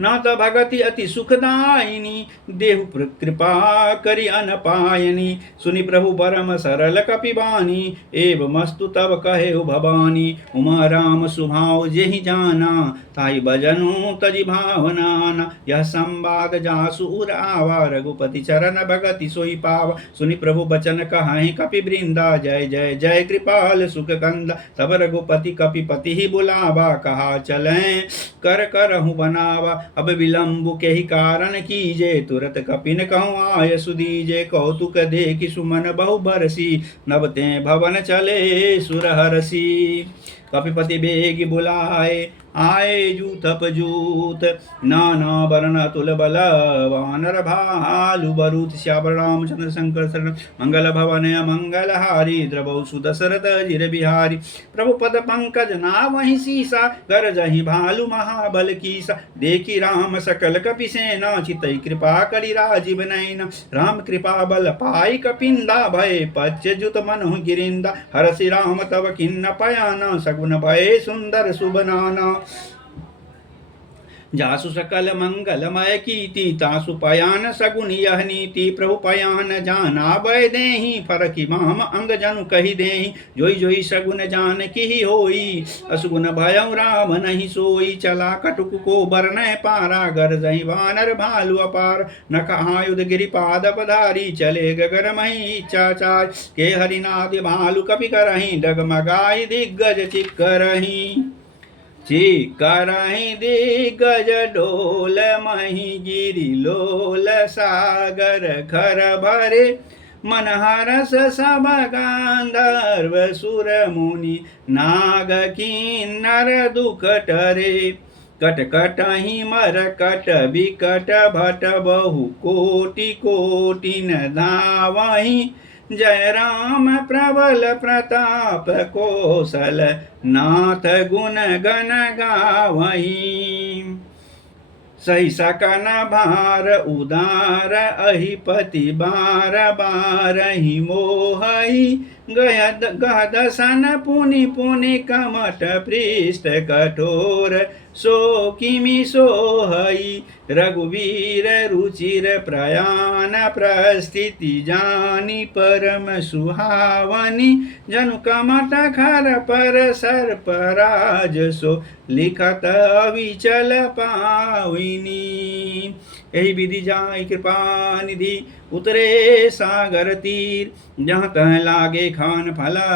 नाथ भगति अति सुखदायिनी, देहु कृपा करि अनपायनी। सुनि प्रभु परम सरल कपिबानी, एवमस्तु तब कहेउ भवानी। उमा राम सुभाव जेहि जाना, ताहि भजनु तजि भावनाना। यह संवाद जासु उर आवा, रघुपति चरण भगति सोई पावा। सुनि प्रभु बचन कहाहि कपि वृंदा, जय जय जय कृपाल सुख कंदा। तब रघुपति कपिपति ही बुलावा, कहा चलें कर करहु बनावा। अब विलंब के ही कारण कीजे, तुरत कपिन कहूँ आय सुदीजे। कौतुक देखि सुमन बहु बरसी, नभ ते भवन चले सुरहरसी। कपिपति बेग बुलाए, आए जूत अपजूत। नाना वर्ण तुल बल, वानर भालु बरूथ। श्यावर रामचंद्र शंकर शरण, मंगल भवन मंगल हारी। द्रवौ सुदशरथ अजिर बिहारी। प्रभु पद पंकज नावहि सीसा, गरजहि भालु महाबल कीसा। देखि राम सकल कपि सेना, चितई कृपा करि राजीव नैना। राम कृपा बल पाई कपिंदा, भय पच्युत मनहु गिरिंदा। हरसि राम तव किन्न पयाना, सगुन भय सुंदर शुभ नाना। जासु सकल मंगलमय कीर्ति, तासु पयान सगुन यह नीति। प्रभु पयान जाना वै देहि, फरकि माम अंग जनु कहि देहि। जोई जोई सगुन जान की होई, असुगुन भयउ राम नहीं सोई। चला कटुक को बरनय पारा, गरजहि वानर भालु अपार। नख आयुध गिरिपाद पधारी, चले गगन मही इच्छाचार। के हरिनाद भालु कपि करहि, डगमगाई दिग्गज चिक्करहि। चिक्करहि दिग्गज डोल, मही गिरि लोल सागर खर भरे। मन हरस सब गांधर्व सुर मुनि, नाग किन्नर दुख टरे। कट कटहि मरकट बिकट भट, बहु कोटि कोटि न धावहि। जय राम प्रबल प्रताप, कौशल नाथ गुण गण गावहि। सही सकन भार उदार अहिपति बार बार ही मोहई गहद सन पुनि पुनि कमट पृष्ठ कठोर सो किमि सोहई रघुवीर रुचिर प्रयाण प्रस्थिति जानी परम सुहावनी जनु कमट खर पर सर्पराज सो लिखत अविचल पाविनी। यही विधि जाय कृपा निधि उतरे सागर तीर जहाँ तह लागे खान फला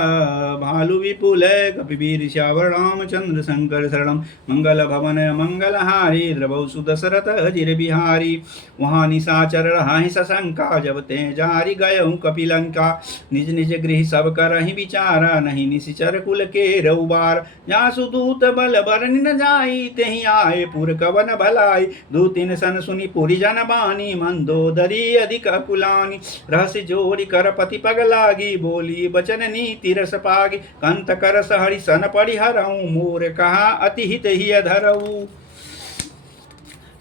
भालु विपुल कपिवीर श्यावर रामचंद्र शंकर शरणम मंगल भवन मंगल हारी द्रवौ सुदशरथ अजिर बिहारी। वहाँ निशाचर रहाहि सशंका जब ते जारी गयहु कपिलंका निज निज गृह सब करहि विचारा नहीं निशिचर कुल के रउबार जासु दूत बल बरनि न जाई तेहि आए पुर कवन भलाई दूतिन सन सुनि पुरि जन बानी मंदोदरी अधिक कुलानी रहस्य जोड़ी कर पति पग लागी बोली बचन नीति रस पागी कंत कर सहरि सन पड़ि हरऊ मोर कहा अति हित ही धरऊ।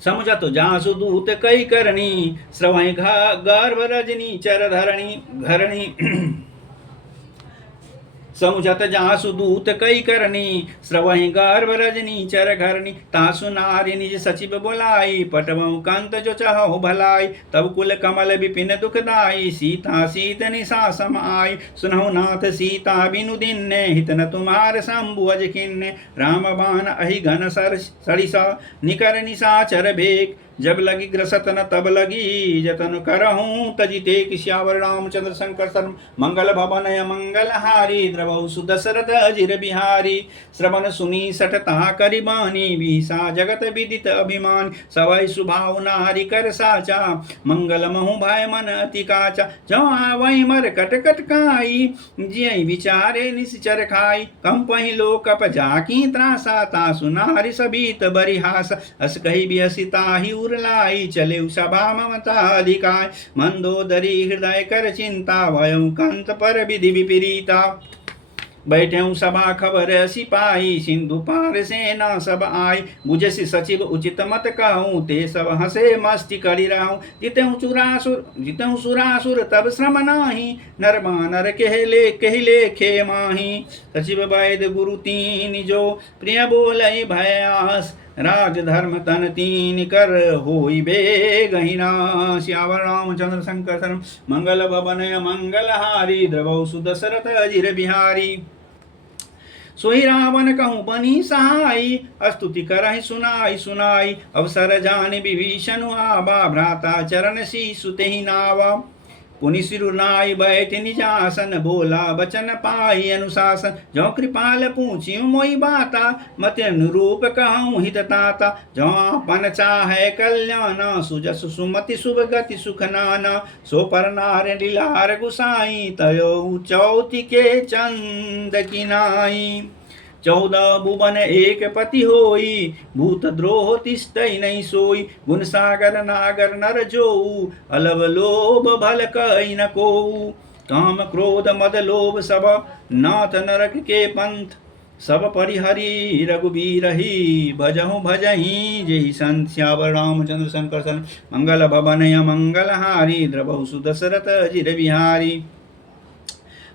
समुझत जासु दूत कई करणी श्रवै गर्भ रजनी चर धरणी समुझत जासु दूत कई करनी श्रवहि गर्भ रजनी चर घरनी तासु नारी निज सचिव बोलाई पटवऊ कंत जो चहु भलाई तब कुल कमल विपिन दुखदाई सीता सीत निशा सम आई सुनहु नाथ सीता बिनु दिन्ने हित न तुम्हार शंभु अज खिन्ने राम बाण अहि घन सरिसा निकर निशाचर भेक जब लगी ग्रसतन तब लगी जतन करहूँ तजिते किश्यावर रामचंद्र शंकर शर्म मंगल भवन मंगल हारी द्रवौ सुदशरथ अजिर बिहारी। श्रवण सुनी सठता करिबानी विसा जगत विदित अभिमान सवै सुभाव नारी कर साचा मंगल महु भय मन अति काचा जो आवै मर कटकट काई जिय विचारे निश्चर खाई कंपहि लोक जाकी त्रासा तासु नारी सबीत बरिहास अस कही बिहसिता ही लाई चले सभा ममता अधिकाय मंदोदरी हृदय कर चिंता भयं कंत पर विधि विपरीता बैठे सभा खबर सिपाही सिंधु पार सेना सब आई बुझसि सचिव उचित मत कहूँ ते सब हंसे मस्ती करी रहूँ जितहु सुरासुर तब श्रम नाही नर बानर कहले खे माही सचिव वैद गुरु तीन जो प्रिय बोलई भयास राज धर्म तन तीन कर होई बे गहिना। श्यावर रामचंद्र शंकर शरण मंगल भवन मंगल हारी द्रवौ सुदशरथ अजिर बिहारी। सोई रावण कहूँ बनी सहाई स्तुति करहि सुनाई सुनाई अवसर जान विभीषण आबा भ्राता चरण शीशु तेहि नावा पुनि सिरुनाई बैठ निजासन बोला बचन पाई अनुशासन जो कृपाल पूछियो मोई बाता मत अनुरूप कहूँ हित ताता जो अपन चाहे कल्याण सुजस सुमति शुभ गति सुख नाना सो पर नार लीलार गुसाई तयो चौति के चंद किनाई 14 भुवन एक पति होई भूत द्रोह तिष्ठै नहीं सोई गुण सागर नागर नर जोऊ अलव लोभ भल कई न कोऊ काम क्रोध मद लोभ सब नाथ नरक के पंथ सब परिहरी रघुबीर ही भजहु भजही जय संत श्यावर रामचंद्र शंकर सन मंगल भवन मंगल हारी द्रवहु सुदशरथ अजिर बिहारी।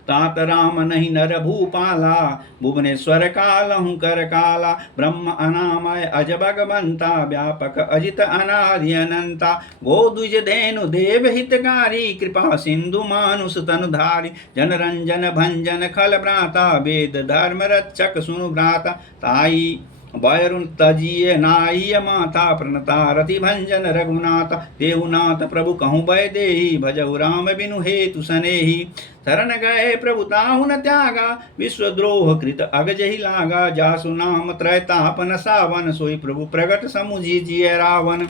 तात राम नहीं नर भूपाला भुवनेश्वर कालहु कर काला ब्रह्म अनामय अज भगवंता व्यापक अजित अनादि अनंता गोद्विज धेनु देव हितकारी कृपा सिंधु मानुष तनुधारी जन रंजन भंजन खल भ्राता वेद धर्म रक्षक सुनु भ्राता ताई वरुण तजिए नाई माता प्रणता रति भंजन रघुनाथ देहुनाथ प्रभु कहूँ भय देहि भजहु राम बिनु हेतु सनेहि शरण गए प्रभु ताहु न त्यागा विश्वद्रोह कृत अगजहि लागा जासु नाम त्रैतापन सावन सोई प्रभु प्रगट समुझी जिय रावण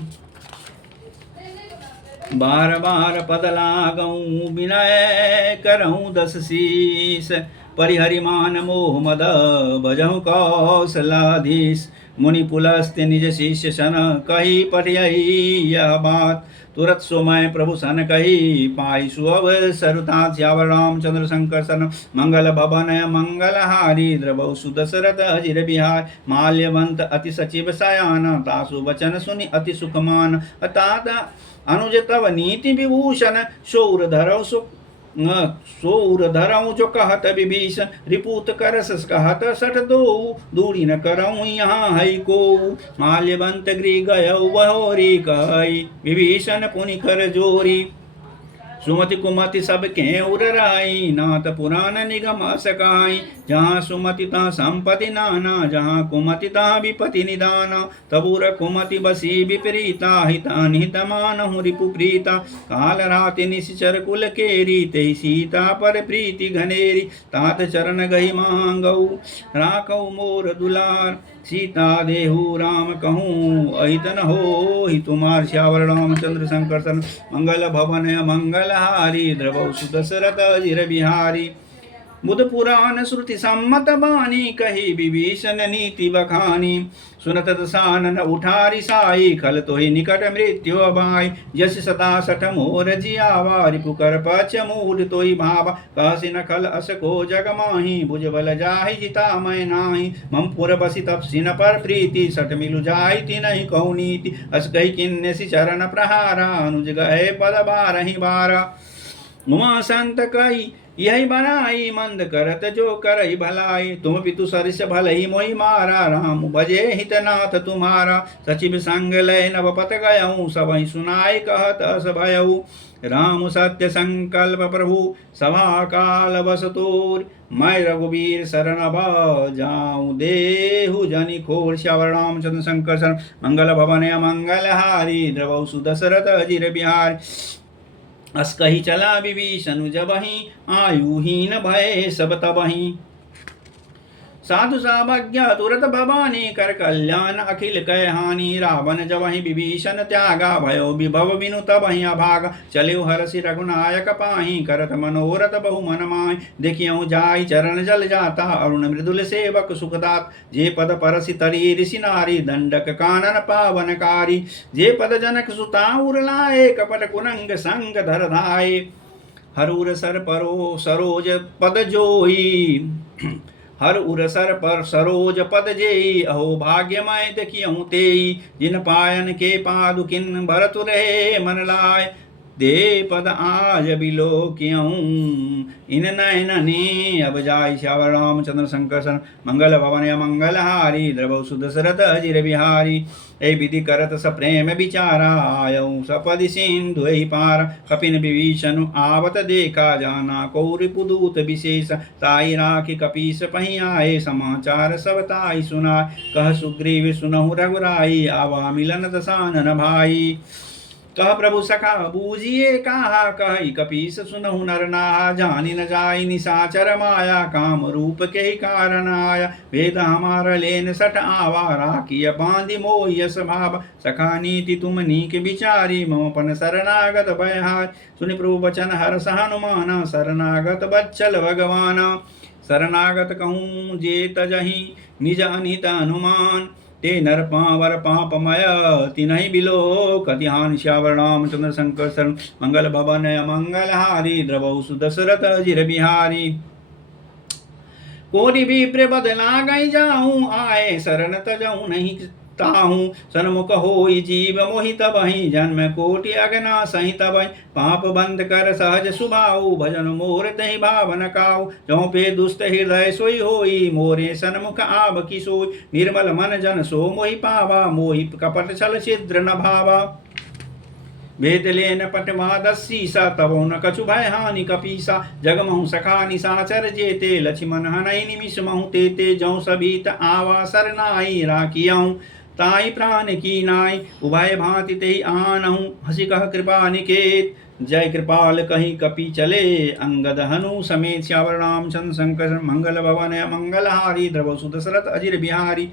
बार बार पद लागऊं विनय करऊं 10 शीस परिहरिमान मोह मद भजहु कौशलाधीश। मुनि पुलस्त्य निज शिष्य सन कही पठियहि यह बात। तुरत सोमय प्रभु सन कही पाई सुअवसर तात। श्यावर रामचंद्र शंकर सन मंगल भवन मंगलहारी। द्रवौ सुदशरथ अजिर बिहार माल्यवंत अति सचिव सयान। तासु वचन सुनि अति सुखमान तात अनुज तव नीति विभूषण। शौर धरऊँ जो कहत विभीषण। रिपुत करस कहत सठ दो दूरी न करऊँ यहाँ है को। माल्यवंत गृह गयौ बहोरी कही विभीषण पुनि कर जोरी। सुमति कुमति सब के उर राई नाथ पुराण निगम सकाई। जहाँ सुमति तहाँ संपत्ति नाना जहाँ कुमति तहाँ विपति निदान। तबुर कुमति बसी विपरीता हित अनहित मानहु रिपु प्रीता। काल राति निश्चर कुल केरी तेहि सीता पर प्रीति घनेरी। तात चरण गही मांगऊ राखऊ मोर दुलार। सीता देहु राम कहूँ अहितन हो हि तुम्हार। श्यावर रामचंद्र शंकर सन मंगल भवन मंगलहारी। द्रवौ सुदशरथ अजिर बिहारी। बुध पुराण श्रुति सम्मत बानी कही विभीषण नीति बखानी। सुनत दसानन उठारी साई खल तोहि निकट मृत्यु अबाई। यश सता सठ मोर जियावा रिपु कर पच मूढ़ तोहि भावा। कहसि न खल अस को जग माही भुज बल जाहि जिता मैं नाही। मम पुर बसि तपसिन पर प्रीति सठ मिलु जाहि तिनहि कहु नीति। अस कहि किन्नेसि चरण प्रहारा अनुज गए पद बारहि बारा। उमा संत कही यही बनाई मंद करत जो करई भलाई। तुम पितु सरिस भलई मोहि मारा राम भजे हितनाथ तुम्हारा। सचिव संग लय नवपत गयऊँ सबहि सुनाई कहत अस भयऊ। राम सत्य संकल्प प्रभु सभा काल बस तोर। मैं रघुवीर शरण जाऊँ देहु जनि खोर। श्यावर रामचंद्र शंकर शरण मंगल भवन मंगलहारी। द्रवौ सुदशरथ अजिर बिहारी। अस कही चला विभीषण जबहि आयुहीन भय सब तबहि। साधु सावज्ञ तुरत भवानी कर कल्याण अखिल कह हानि। रावण जबहि विभीषण त्यागा भयो विभव बिनु तबहि अभागा। चलिउ हरषि रघुनायक पाहि करत मनोरथ बहु मन माहि। देखियौ जाई चरण जल जाता अरुण मृदुल सेवक सुखदात। जे पद परसि तरी ऋषि नारी दंडक कानन पावनकारी। जे पद जनक सुता उर लाए कपट कुरंग संग धर धाये। हरूर सर परो सरोज पद जोई हर उरसर पर सरोज पद जेई। अहो भाग्यमय देखियहु तेई। जिन पायन के पादुकिन भरत रहे मन लाय। दे पद आज बिलोकियहूँ इन नयनने अब जाय। श्यावर रामचंद्र शंकर सन मंगल भवन मंगलहारी। द्रवौ सुदशरथ अजिर बिहारी। ए विधि करत सप्रेम विचारा आयऊ सपदि सिंधु पार। कपिन विभीषण आवत देखा जाना कौरिपुदूत विशेष। ताई राखी कपीस पही आए समाचार सब ताई सुनाय। कह सुग्रीव सुनहु रघुराई आवा मिलन दसानन भाई। कह प्रभु सखा बूझिए कहा कही कपीस सुनहु नर नाहा। जानि न जाई निशाचर माया काम रूप के ही कारण आया। वेद हमारा लेन सठ आवा राखिय बांधि मोहियस भाव। सखा नीति तुम नीक विचारी मम पन शरणागत भयहार। सुनि प्रभु वचन हर्ष हनुमाना शरणागत बच्चल भगवाना। शरणागत कहूँ जे तजहि निज अनित हनुमान। ते नर पावर पापमय तिनहि बिलो कतिहान। श्यावर रामचंद्र शंकर शरण मंगल भवन मंगलहारी। द्रवौ सुदशरथ अजिर बिहारी। कोटि विप्र बदला गई जाऊँ आए शरण तजऊँ नहीं ताहूँ। सन्मुख होई जीव मोहि तबहि जन्म कोटि अगना सहि तबहि। पाप बंद कर सहज सुभाऊ भजन मोर तहि भावन काऊ। जौ पे दुष्ट हृदय सोई होई मोरे सन्मुख आव की सोई। निर्मल मन जन सो मोहि पावा मोहि कपट छल छिद्र न भावा। वेद लेन पटवादसी सा तबो न कछु भय हानि कपीसा। जगमहु सखा निशाचर जेते लक्ष्मण हनई निमिष महु तेते। जौ सबीत आवा सरनाई राखियऊँ ताई प्राण की नाई। उभय भांति तेहि आनहु हसी कह कृपा निकेत। जय कृपाल कहीं कपि चले, अंगद हनु समेत श्यावर रामचंद्र शंकर मंगल भवन मंगलहारी, द्रव सुदशरथ अजिर बिहारी।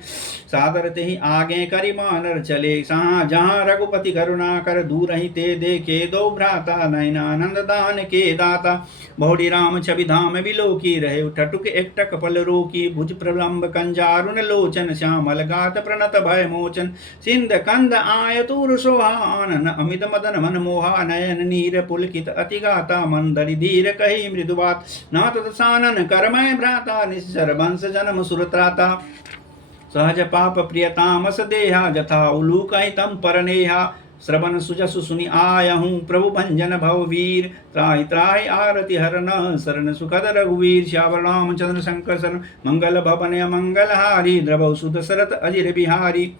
सादर ते ही आगे करि मानर चले, जहाँ रघुपति करुणा कर, दूर ही ते देखे दो भ्राता, नयनानंद दान के दाता। बहुड़ी राम छवि धाम बिलोकी रहे, ठटुक एकटक पल रोकी, भुज प्रलंब कंजारुन लोचन, श्यामल गात प्रणत भय मोचन। सिंध कंद आय तूर सोहा, आनन अमित मदन मन मोहा, नयन नीर पुलकित अति गाता, मंदरि धीर कही मृदु बात। नाथ दसानन करमय भ्राता, निश्चर वंश जन्म सुरत्राता। सहज पाप प्रियतामस देहा, जथा उलूक तम परनेहा। श्रवण सुजसु सुनि आयहूँ, प्रभु भंजन भव वीर। त्राहि त्राहि आरति हरन, शरण सुखद रघुवीर। श्यावर रामचंद्र शंकर शरण, मंगल भवन मंगलहारी, द्रवौ सुदशरथ अजिर बिहारी।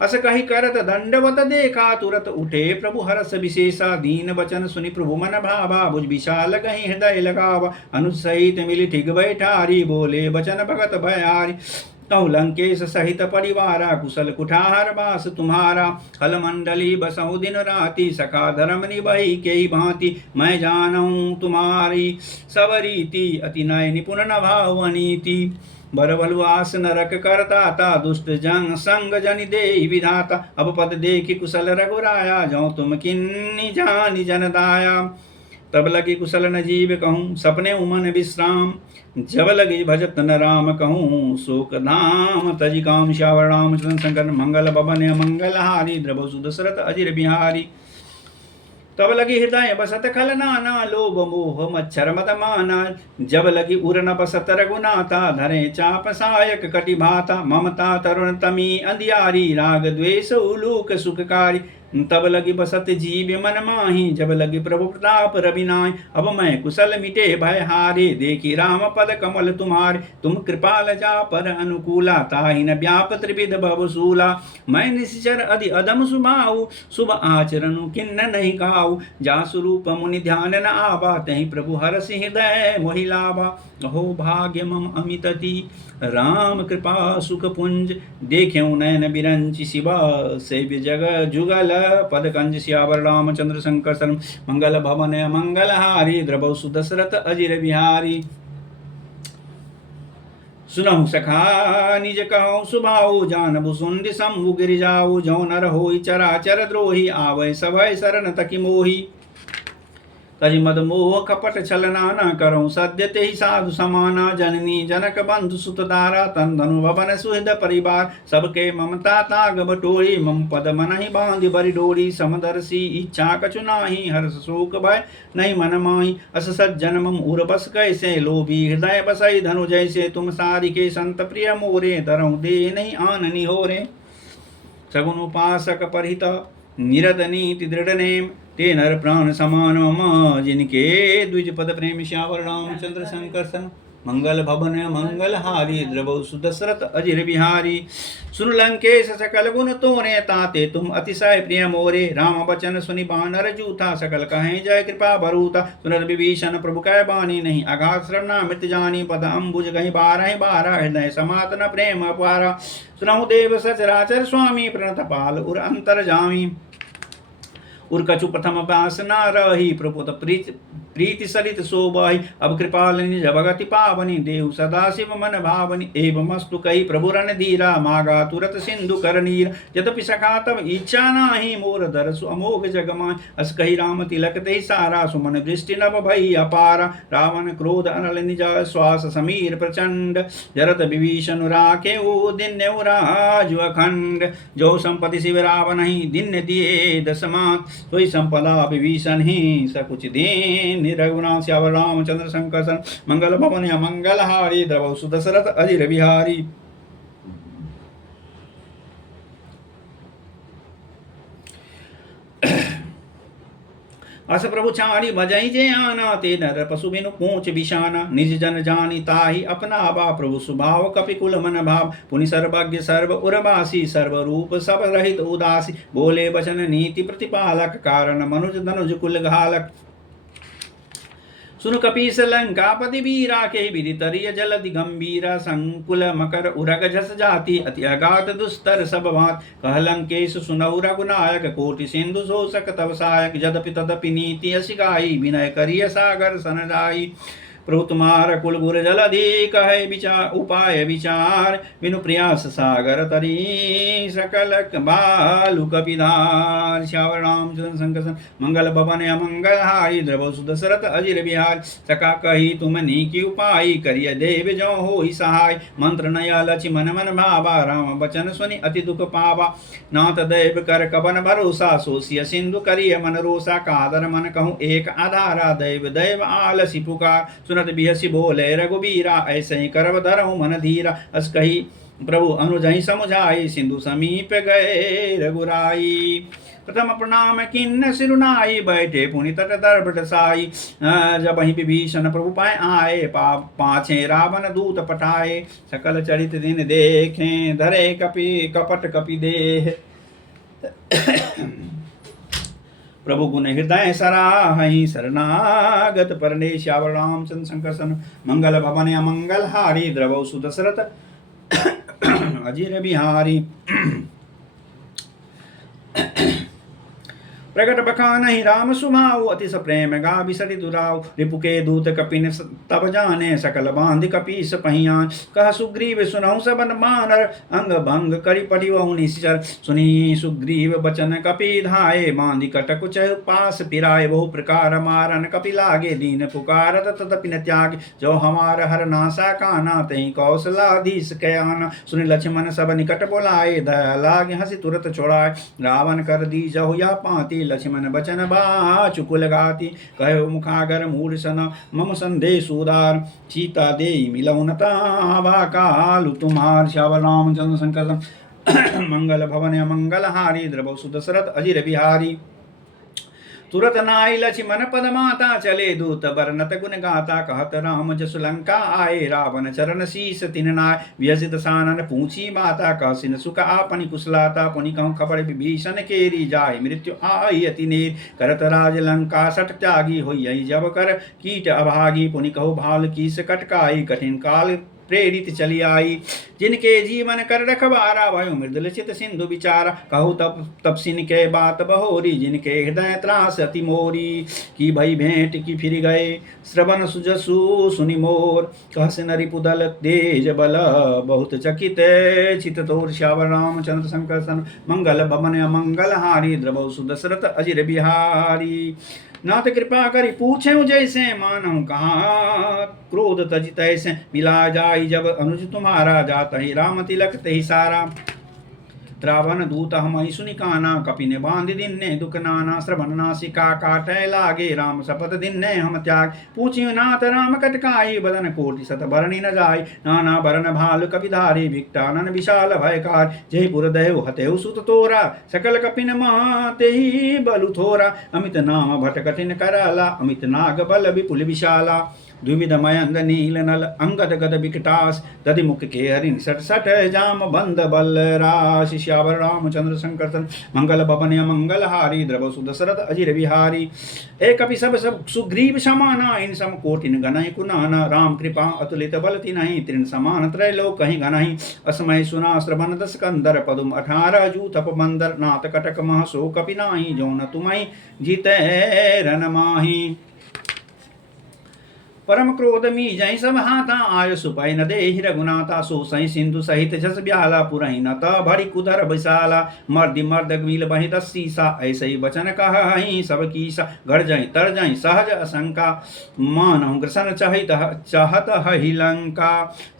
अस कहि करत दंडवत देखा, तुरत उठे प्रभु हरस विशेषा। दीन वचन सुनि प्रभु मन भावा, भुज विशाल कहीं हृदय लगावा। अनुज सहित मिली ठिग बैठारी, बोले वचन भगत भयारी। कहु लंकेश सहित परिवारा, कुशल कुठार बास तुम्हारा। हल मंडली बसहु दिन राति, सखा धर्म निभई के भांति। मैं जानूं तुम्हारी सब रीति, अति नय निपुण न भावनीति। बरबलु आस नरक करताता, दुष्ट जंग संग जनि देहि विधाता। अब पद देखि कुशल रघुराया, जौ तुम किन्नी जानि जन दाया। तब लगी कुशल न जीव कहूँ, सपने उमन विश्राम। जब लगी भजत न राम कहूँ, शोक धाम तजि काम। श्यावर रामचंद्र शंकर मंगल भवन मंगलहारी, द्रव सुदशरथ अजिर बिहारी। तब लगी हृदय बसत खल नाना, लोभ मोह मच्छर मद माना। जब लगी उर न बसत रघुनाथा, धरे चाप सायक कटि भाता। ममता तरुण तमी अंधियारी, राग द्वेष उलूक सुखकारी। तब लगी बसत जीव मन माही, जब लगी प्रभु प्रताप रविनाय। अब मैं कुशल मिटे भय हारे, देखी राम पद कमल तुम्हारे। तुम कृपाल जा पर अनुकूला, ताहि न व्याप त्रिविध भवसूला। मैं निश्चर अधि अदम सुभाऊ, शुभ आचरण किन्न नहीं काऊ। जासु रूप मुनि ध्यान न आवा, तहि प्रभु हरसि हृदय मोहि लावा। अहो भाग्य मम अमितति, राम कृपा सुख पुंज। देख्यौ नयन बिरंचि शिवा, सेव्य जग जुगल पद कंज। श्यावर रामचंद्र शंकर शरण, मंगल भवन मंगलहारी, द्रवौ सुदशरथ अजिर बिहारी। सुनहु सखा निज कहु सुभाऊ, जानबु सुंदि शंभु गिरि जाऊ। जौ नर होई चराचर द्रोही, आवै सभय शरण तकि मोही। तजि मद मोह कपट छलना, न करऊँ सद्य तेहि साधु समाना। जननी जनक बंधु सुत दारा, तन धनु भवन सुहृद परिवार। सबके ममता ताग बटोरी, मम पद मनहि बांधि बरि डोरी। समदर्शी इच्छा कछु नाही, हर्ष शोक भय नहीं मन माही। अस सज्जन मम उर बस कैसे, लोभी हृदय बसई धनु जैसे। तुम सारिके संत प्रिय मोरे, धरऊँ दे नहीं आननि होरे। सगुन उपासक परिहित निरत नीति दृढ़ नेम, ते नर प्राण समान मम। जिनके द्विज पद प्रेम। श्यावर रामचंद्र शंकर सन, मंगल भवन मंगलहारी, द्रवौ सुदशरथ अजिर बिहारी। सुन लंकेश सकल गुण तोरे, ताते तुम अतिशय प्रिय मोरे। राम बचन सुनि बानर जूथा, सकल कहें जय कृपा बरूता। सुनर विभीषण प्रभु कै बानी, नहीं अगाध श्रवणा मृत जानी। पद अम्बुज कहीं बारह बारह, हृदय समात न प्रेम अपारा। सुनहु देव सचराचर स्वामी, प्रणत पाल उर अंतर जामी। उर कछु प्रथम व्यास न रही, प्रभुत प्रीति सरित शोभाई। अब कृपाल निज भगति पावनी, देव सदा शिव मन भावनी। एवमस्तु कही प्रभु रणधीरा, मागा तुरत सिंधु कर नीर। यद्यपि सखा तब इच्छा नाही, मोर दरसु अमोघ जगमाय। अस कही राम तिलक ते सारा, सुमन दृष्टि नभ भई अपारा। रावण क्रोध अनल निज श्वास, समीर प्रचंड। जरत विभीषण राखे दिन्य राजु अखंड। जो संपत्ति शिव रावण ही, दिन्य दिए दशमात। सोई संपदा विभीषण ही, सकुच दीन रघुनाथ। श्यावर रामचंद्र शंकर सन, मंगल भवन मंगलहारी, द्रवौ सुदशरथ अजिर बिहारी। अस प्रभु छाड़ी बजई जे आना, ते नर पशु बिनु पूछ बिशाना। निज जन जानी ताहि अपनावा, प्रभु स्वभाव कपिकुल मन भाव। पुनि सर्वज्ञ सर्व उर्वासी, सर्व रूप सब रहित उदासी। बोले वचन नीति प्रतिपालक, कारण मनुज धनुज कुल घालक। सुन कपीस लंकापति वीरा के विदितरिय जलधि गंभीरा संकुल मकर उरग झस जाति अति अगाध दुस्तर सब भात कह लंकेश सुनऊ रघुनायक कोटि सिंधु शोषक तव सहायक यद्यपि तदपि नीति असिगाई विनय करिय सागर सन जाई प्रभु तुम्हार कुल गुर जलधि कहे विचार उपाय विचार बिनु प्रयास सागर तरी सकल बालु कपिधार श्यावर रामचंद्र संकसन मंगल भवन अमंगल हारी द्रव सुदशरथ अजिर बिहार सका कही तुम नीकी उपाय करिय देव जो हो सहाय मंत्र नया लक्ष्मण मन भावा राम बचन सुनि अति दुख पावा नाथ देव कर कवन भरोसा सोसिय सिंधु करिय मन रोसा कादर मन कहूँ एक आधारा देव देव आलसी पुकार सुनत बिहसी बोले रघुबीरा ऐसे ही करव धरहु मन धीरा अस कही प्रभु अनुजहि समुझाई सिंधु समीप गए रघुराई प्रथम प्रणाम किन्न सिरुनाई बैठे पुनि तट दर्भ साई जब ही विभीषण प्रभु पाए आए पाछे रावण दूत पठाए सकल चरित दिन देखें धरे कपि कपट कपि देह प्रभु गुण हृदय सराहि शरणागत परने श्यावर रामचंद्र संकर्षण मंगल भवन अमंगल हारी द्रवौ सुदशरथ अजिर बिहारी प्रकट बखानहि राम सुभाऊ अतिश प्रेम गा बिसरि दुराऊ रिपुके दूत कपिन तब जाने सकल बांध कपीस पहियान कह सुग्रीव सुनहु सबन बानर अंग भंग करि पटिवहु निश्चर सुनी सुग्रीव बचन कपि धाये बांधि कटक चहु पास पिराए बहु प्रकार मारन कपि लागे दीन पुकारत तदपि न त्याग जो हमार हर नासा काना तहि कौशलाधीश कयाना सुनि लक्ष्मण सब निकट बोलाए दया लागे हंसी तुरत छोड़ाए रावण कर दी जहु या पाती लक्ष्मण बचन बाचुकुल गाती कहो मुखागर मूल सन मम संदेश उदार सीता दे मिलौनता कालु तुम्हार श्यावर रामचंद्र संकर्षण मंगल भवन अमंगल हारी द्रवौ सुदशरथ अजिर बिहारी तुरत नाई लक्ष्मण पद माता चले दूत बरनत गुण गाता कहत राम जसु लंका आए रावण चरण शीस तिन नाय व्यसित सानन पूछी माता कसिन सुख आपनि कुशलाता पुनि कहूँ खबर विभीषण केरी जाय मृत्यु आई अति नेर करत राज लंका सट त्यागी होई जब कर कीट अभागी पुनि कहु भाल कीस कटकाई कठिन काल प्रेरित चली आई जिनके जीवन कर रखवारा भयो मृदुल चित सिंधु विचारा कहु तब सिन के बात बहोरी जिनके हृदय त्रास अति मोरी की भई भेंट की फिर गए श्रवण सुजसु सुनि मोर कहस नरि पुदल तेज बल बहुत चकित चित तोर श्यावर रामचंद्र संकर्षण मंगल भवन अमंगल हारी द्रवौ सुदशरथ अजिर बिहारी नाथ कृपा करी पूछे जैसे मानव कहा क्रोध तज तैसे मिला जाई जब अनुज तुम्हारा जाता ही राम तिलक तही सारा रावण दूत हम सुनि काना कपिने बांध दिन ने दुख नाना श्रवण नासिका काटे लागे राम शपथ दिन ने हम त्याग पूछियो नाथ राम कटकाई बदन कोटि सत भरणी न जाय नाना भरन भालु कपिधारी भिक्टानन विशाल भयकार जय पुरदेव हतेउ सुत तोरा सकल कपिन महते ही बलु थोरा अमित नाम भट कठिन कराला अमित नाग बल विपुल विशाला द्विविध मयंद नील नल अंगद गद विकटास दधि मुख के हरिन सट सट जाम बंद बल राशि श्यावर रामचंद्र संकर्षण मंगल भवन मंगल हारी द्रव सुदशरथ अजिर बिहारी एक कपि सब सुग्रीव समाना इन सम कोटिन गणहि कुनाना राम कृपा अतुलित बल तिनहि त्रिन समान त्रैलोक कहि गणहि असमय सुना श्रवण दस कंदर पदुम 18 जू तप मंदर नाथ कटक मह सो कपि नाही जो न तुमहि जीते रन माही परम क्रोध मी जय सब हाथा आय सुपै न देहि रघुनाथा सो सही सिंधु सहित जस ब्याला पुरहि न त भरी कुदर बैसाला मर्दि मर्द मिल बहि दसीसा ऐसे ही वचन कहहि सब कीसा घर जय तर जय सहज असंका मानहु ग्रसन चाहत हहि लंका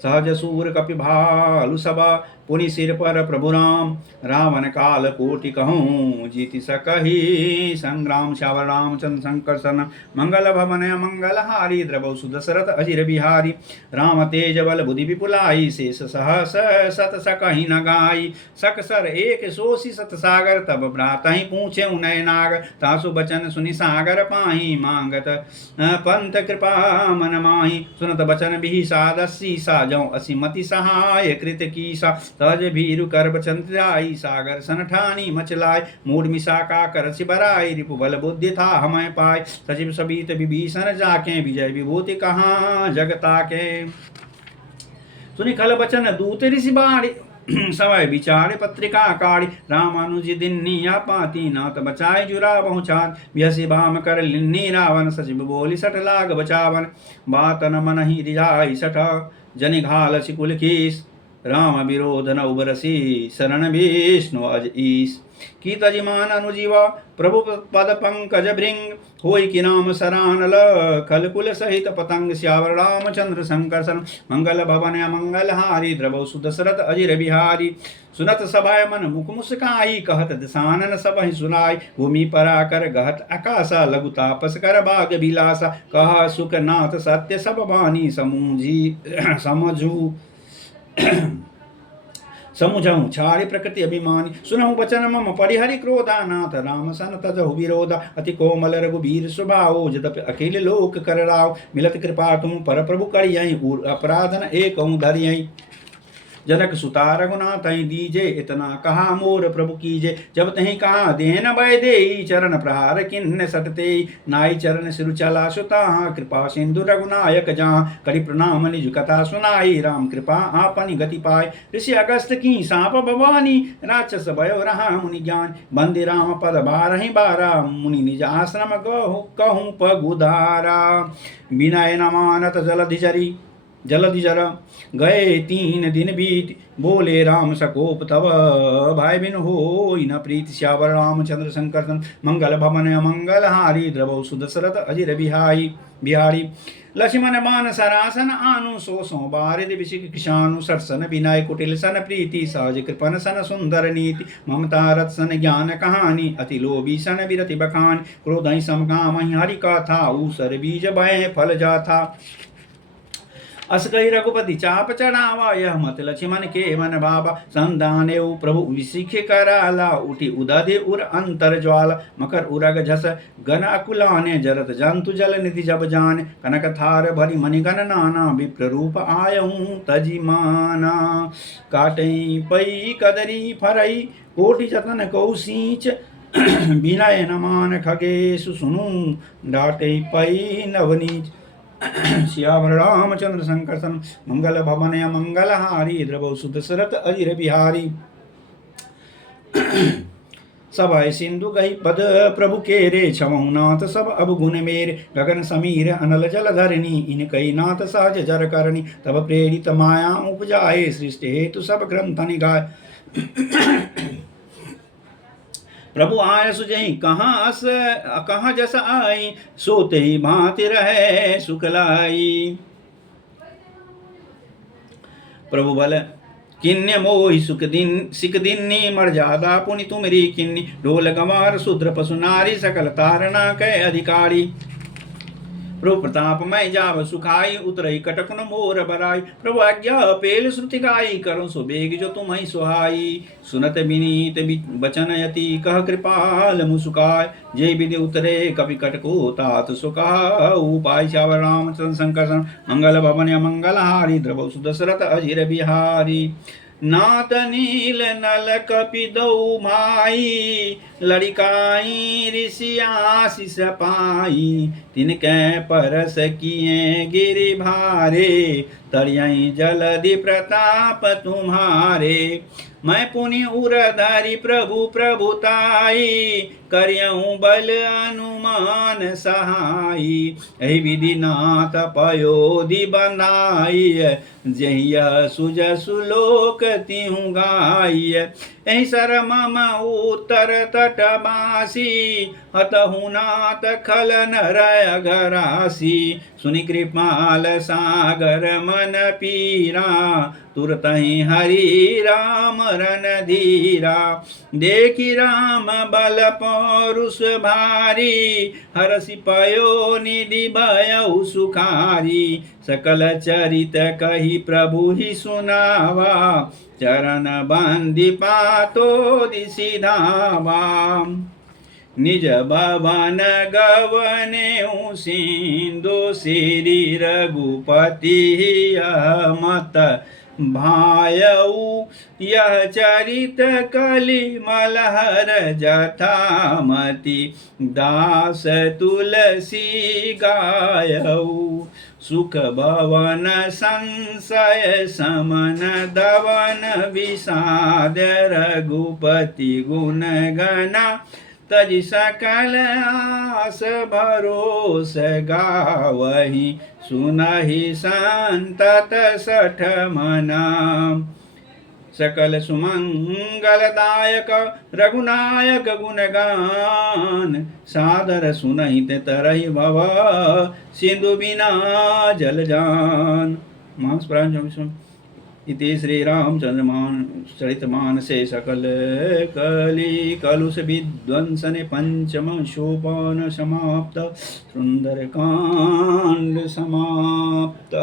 सहज सूर कपि भालु सब पुनि सिर पर प्रभु राम रावण काल कोटि कहूँ जीति सकहि संग्राम श्यावर रामचंद्र संकर्षण मंगल भवन मंगल हारी द्रवौ सुदशरथ अजिर बिहारी राम तेज बल बुद्धि विपुलाई शेष सहस सत सकहि न गाई सकसर एक सोसी सत सागर तब भ्रातहि पूछे उनय नाग तासु बचन सुनि सागर पाहि मांगत पंत कृपा मन माहि सुनत बचन बिहि सादसी सा जौ असिमति सहाय कृत कीसा तज भीरु कर चंद्राई सागर सन ठानी मचलाय मूड मिसाका कर सिबराई रिपु बल बुद्धि था हमें पाय सचिव सबीत विभीषण जाके विजय विभूति कहाँ जगता के सुनि खल बचन दूत ऋषि बाणी समय विचारे पत्रिका काढ़ी रामानुज दिन्निया पाती नाथ बचाए जुरा पहुँचात व्यसी बाम कर लिन्नी रावण सचिव बोली सठ लाग बचावन बात न मन ही रिजाई सठ जनि घाल सिकुल खीस राम विरोध न उबरसी शरण विष्णु अज ईस की तजिमान अनुजीवा प्रभु पद पंकज भृंग होई कि नाम सरानल खलकुल सहित पतंग श्यावर रामचंद्र संकर्षण मंगल भवन मंगल हारी द्रवौ सुदशरथ अजिर बिहारी सुनत सभाय मन मुख मुस्काई कहत दिसानन सब ही सुनाई भूमि पराकर गहत आकाशा लघु तापस कर भाग विलासा कह सुख नाथ सत्य सब बानी समूजी समझू समुझऊ छाड़े प्रकृति अभिमानी सुनहु वचन मम परिहरि क्रोधा नाथ राम सन तजहु विरोधा अति कोमल रघुबीर स्वभाव जदपि अखिल लोक कर राव मिलत कृपा तुम पर प्रभु करियहि अपराधन एक धरियहि जनक सुता रघुनाथ दीजे इतना कहा मोर प्रभु कीजे जब तही कहा देन भय दे चरण प्रहार किन्न सटते नाई चरण सिरु चला सुता कृपा सिंधु रघुनायक जहाँ करि प्रणाम निज कथा सुनाई राम कृपा आपनि गति पाए ऋषि अगस्त की सांप भवानी राक्षस भयो रहा मुनि ज्ञान बंदे राम पद बारहि बारा मुनि निज आश्रम कहूँ पगुधारा विनय न मानत जलधि जर गए 3 दिन बीत बोले राम सकोप तब भाई बिन हो न प्रीत श्यावर रामचंद्र संकर्षण मंगल भवन मंगल हारी द्रवौ सुदशरथ अजिर बिहारी लक्ष्मण बान सरासन आनु सो बारिद विशिख किशानु सरसन विनय कुटिल सन प्रीति सहज कृपन सन सुंदर नीति ममता रथ सन ज्ञान कहानी अति लोभी सन विरति बखान क्रोधहि समकाम हरि का था ऊसर बीज भय फल जाथा अस कही रघुपति चाप चढ़ावा यह मत लक्ष्मण के मन बाबा संदाने प्रभु विशिख कराला उठी उदधि उर अंतर ज्वाला मकर उरग झस गन अकुलाने जरत जंतु जल निधि जब जान कनक थार भरी मणिगण नाना विप्र रूप आयऊं तजिमाना काटई पई कदरी फरई कोटि जतन कौसीच बिनय नमान खगेशु सुनु डाटे पई नवनीच श्यावर रामचंद्र संकर्षण मंगल भवन मंगल हारी द्रवौ सुदशरथ अजिर बिहारी सब सिंधु गई पद प्रभु के रे छमहु नाथ सब अब गुण मेरे गगन समीर अनल जल धरणी इन कई नाथ सहज जर करणी तब प्रेरित माया उपजाए सृष्टि हेतु सब ग्रंथ निगाय प्रभु आय सुजहि कहाँ जस आई सोते ही भांति रहे सुखलाई प्रभु बल किन्य मोहि सिख दिन्नी मर्यादा पुनि तुमरी किन्नी ढोल गंवार शूद्र पशु नारी सकल तारणा कै अधिकारी प्रभु प्रताप मैं जाव सुखाई उतरई कटकुन मोर बराई प्रभु आज्ञा पेल श्रुति गाई करो सो बेग जो तुम ही सुहाई सुनत विनीत बचन यति कह कृपाल मुसुकाय जय विधि उतरे कपि कटको तात सुखा उपाय श्यावर रामचंद्र संकर्षण मंगल भवन मंगल हारी द्रवौ सुदशरथ अजिर बिहारी नाथ नील नल कपि दौ माई लड़िकाई ऋषि आशीष पाई तिनकै परस किए गिरि भारे तरियई जलधि प्रताप तुम्हारे मैं पुनि उरधारी प्रभु प्रभुताई करियऊँ बल अनुमान सहाई एहि विधि नाथ पयोधि बनाई जहिया सुजसु लोक तिहु गाई एहि सर मम उत्तर तटवासी हतहु नाथ खल नरय घरासी सुनि कृपाल सागर मन पीरा तुरतहि हरि राम रन धीरा देखि राम बल पौरुष भारी हरसि पयो निधि भयउ सुखारी सकल चरित कही प्रभु ही सुनावा चरण बंदी पातो दिशि धावा निज भवन गवने सिंधु श्री रघुपति मत भायऊ यह चरित कलि मलहर जथामति दास तुलसी गायऊ सुख भवन संशय समन दवन विषाद रघुपति गुण गना तज सकल आस भरोस गावही सुनहि संतत सठ मना सकल सुमंगलदायक रघुनायक गुणगान सादर सुनहित तरहि भव सिंधु बिना जल जान। मास प्राण इति श्री रामचंद्र चरितमानसे सकल कलि कलुष विध्वंसने पंचम सोपान समाप्त सुंदर कांड समाप्त।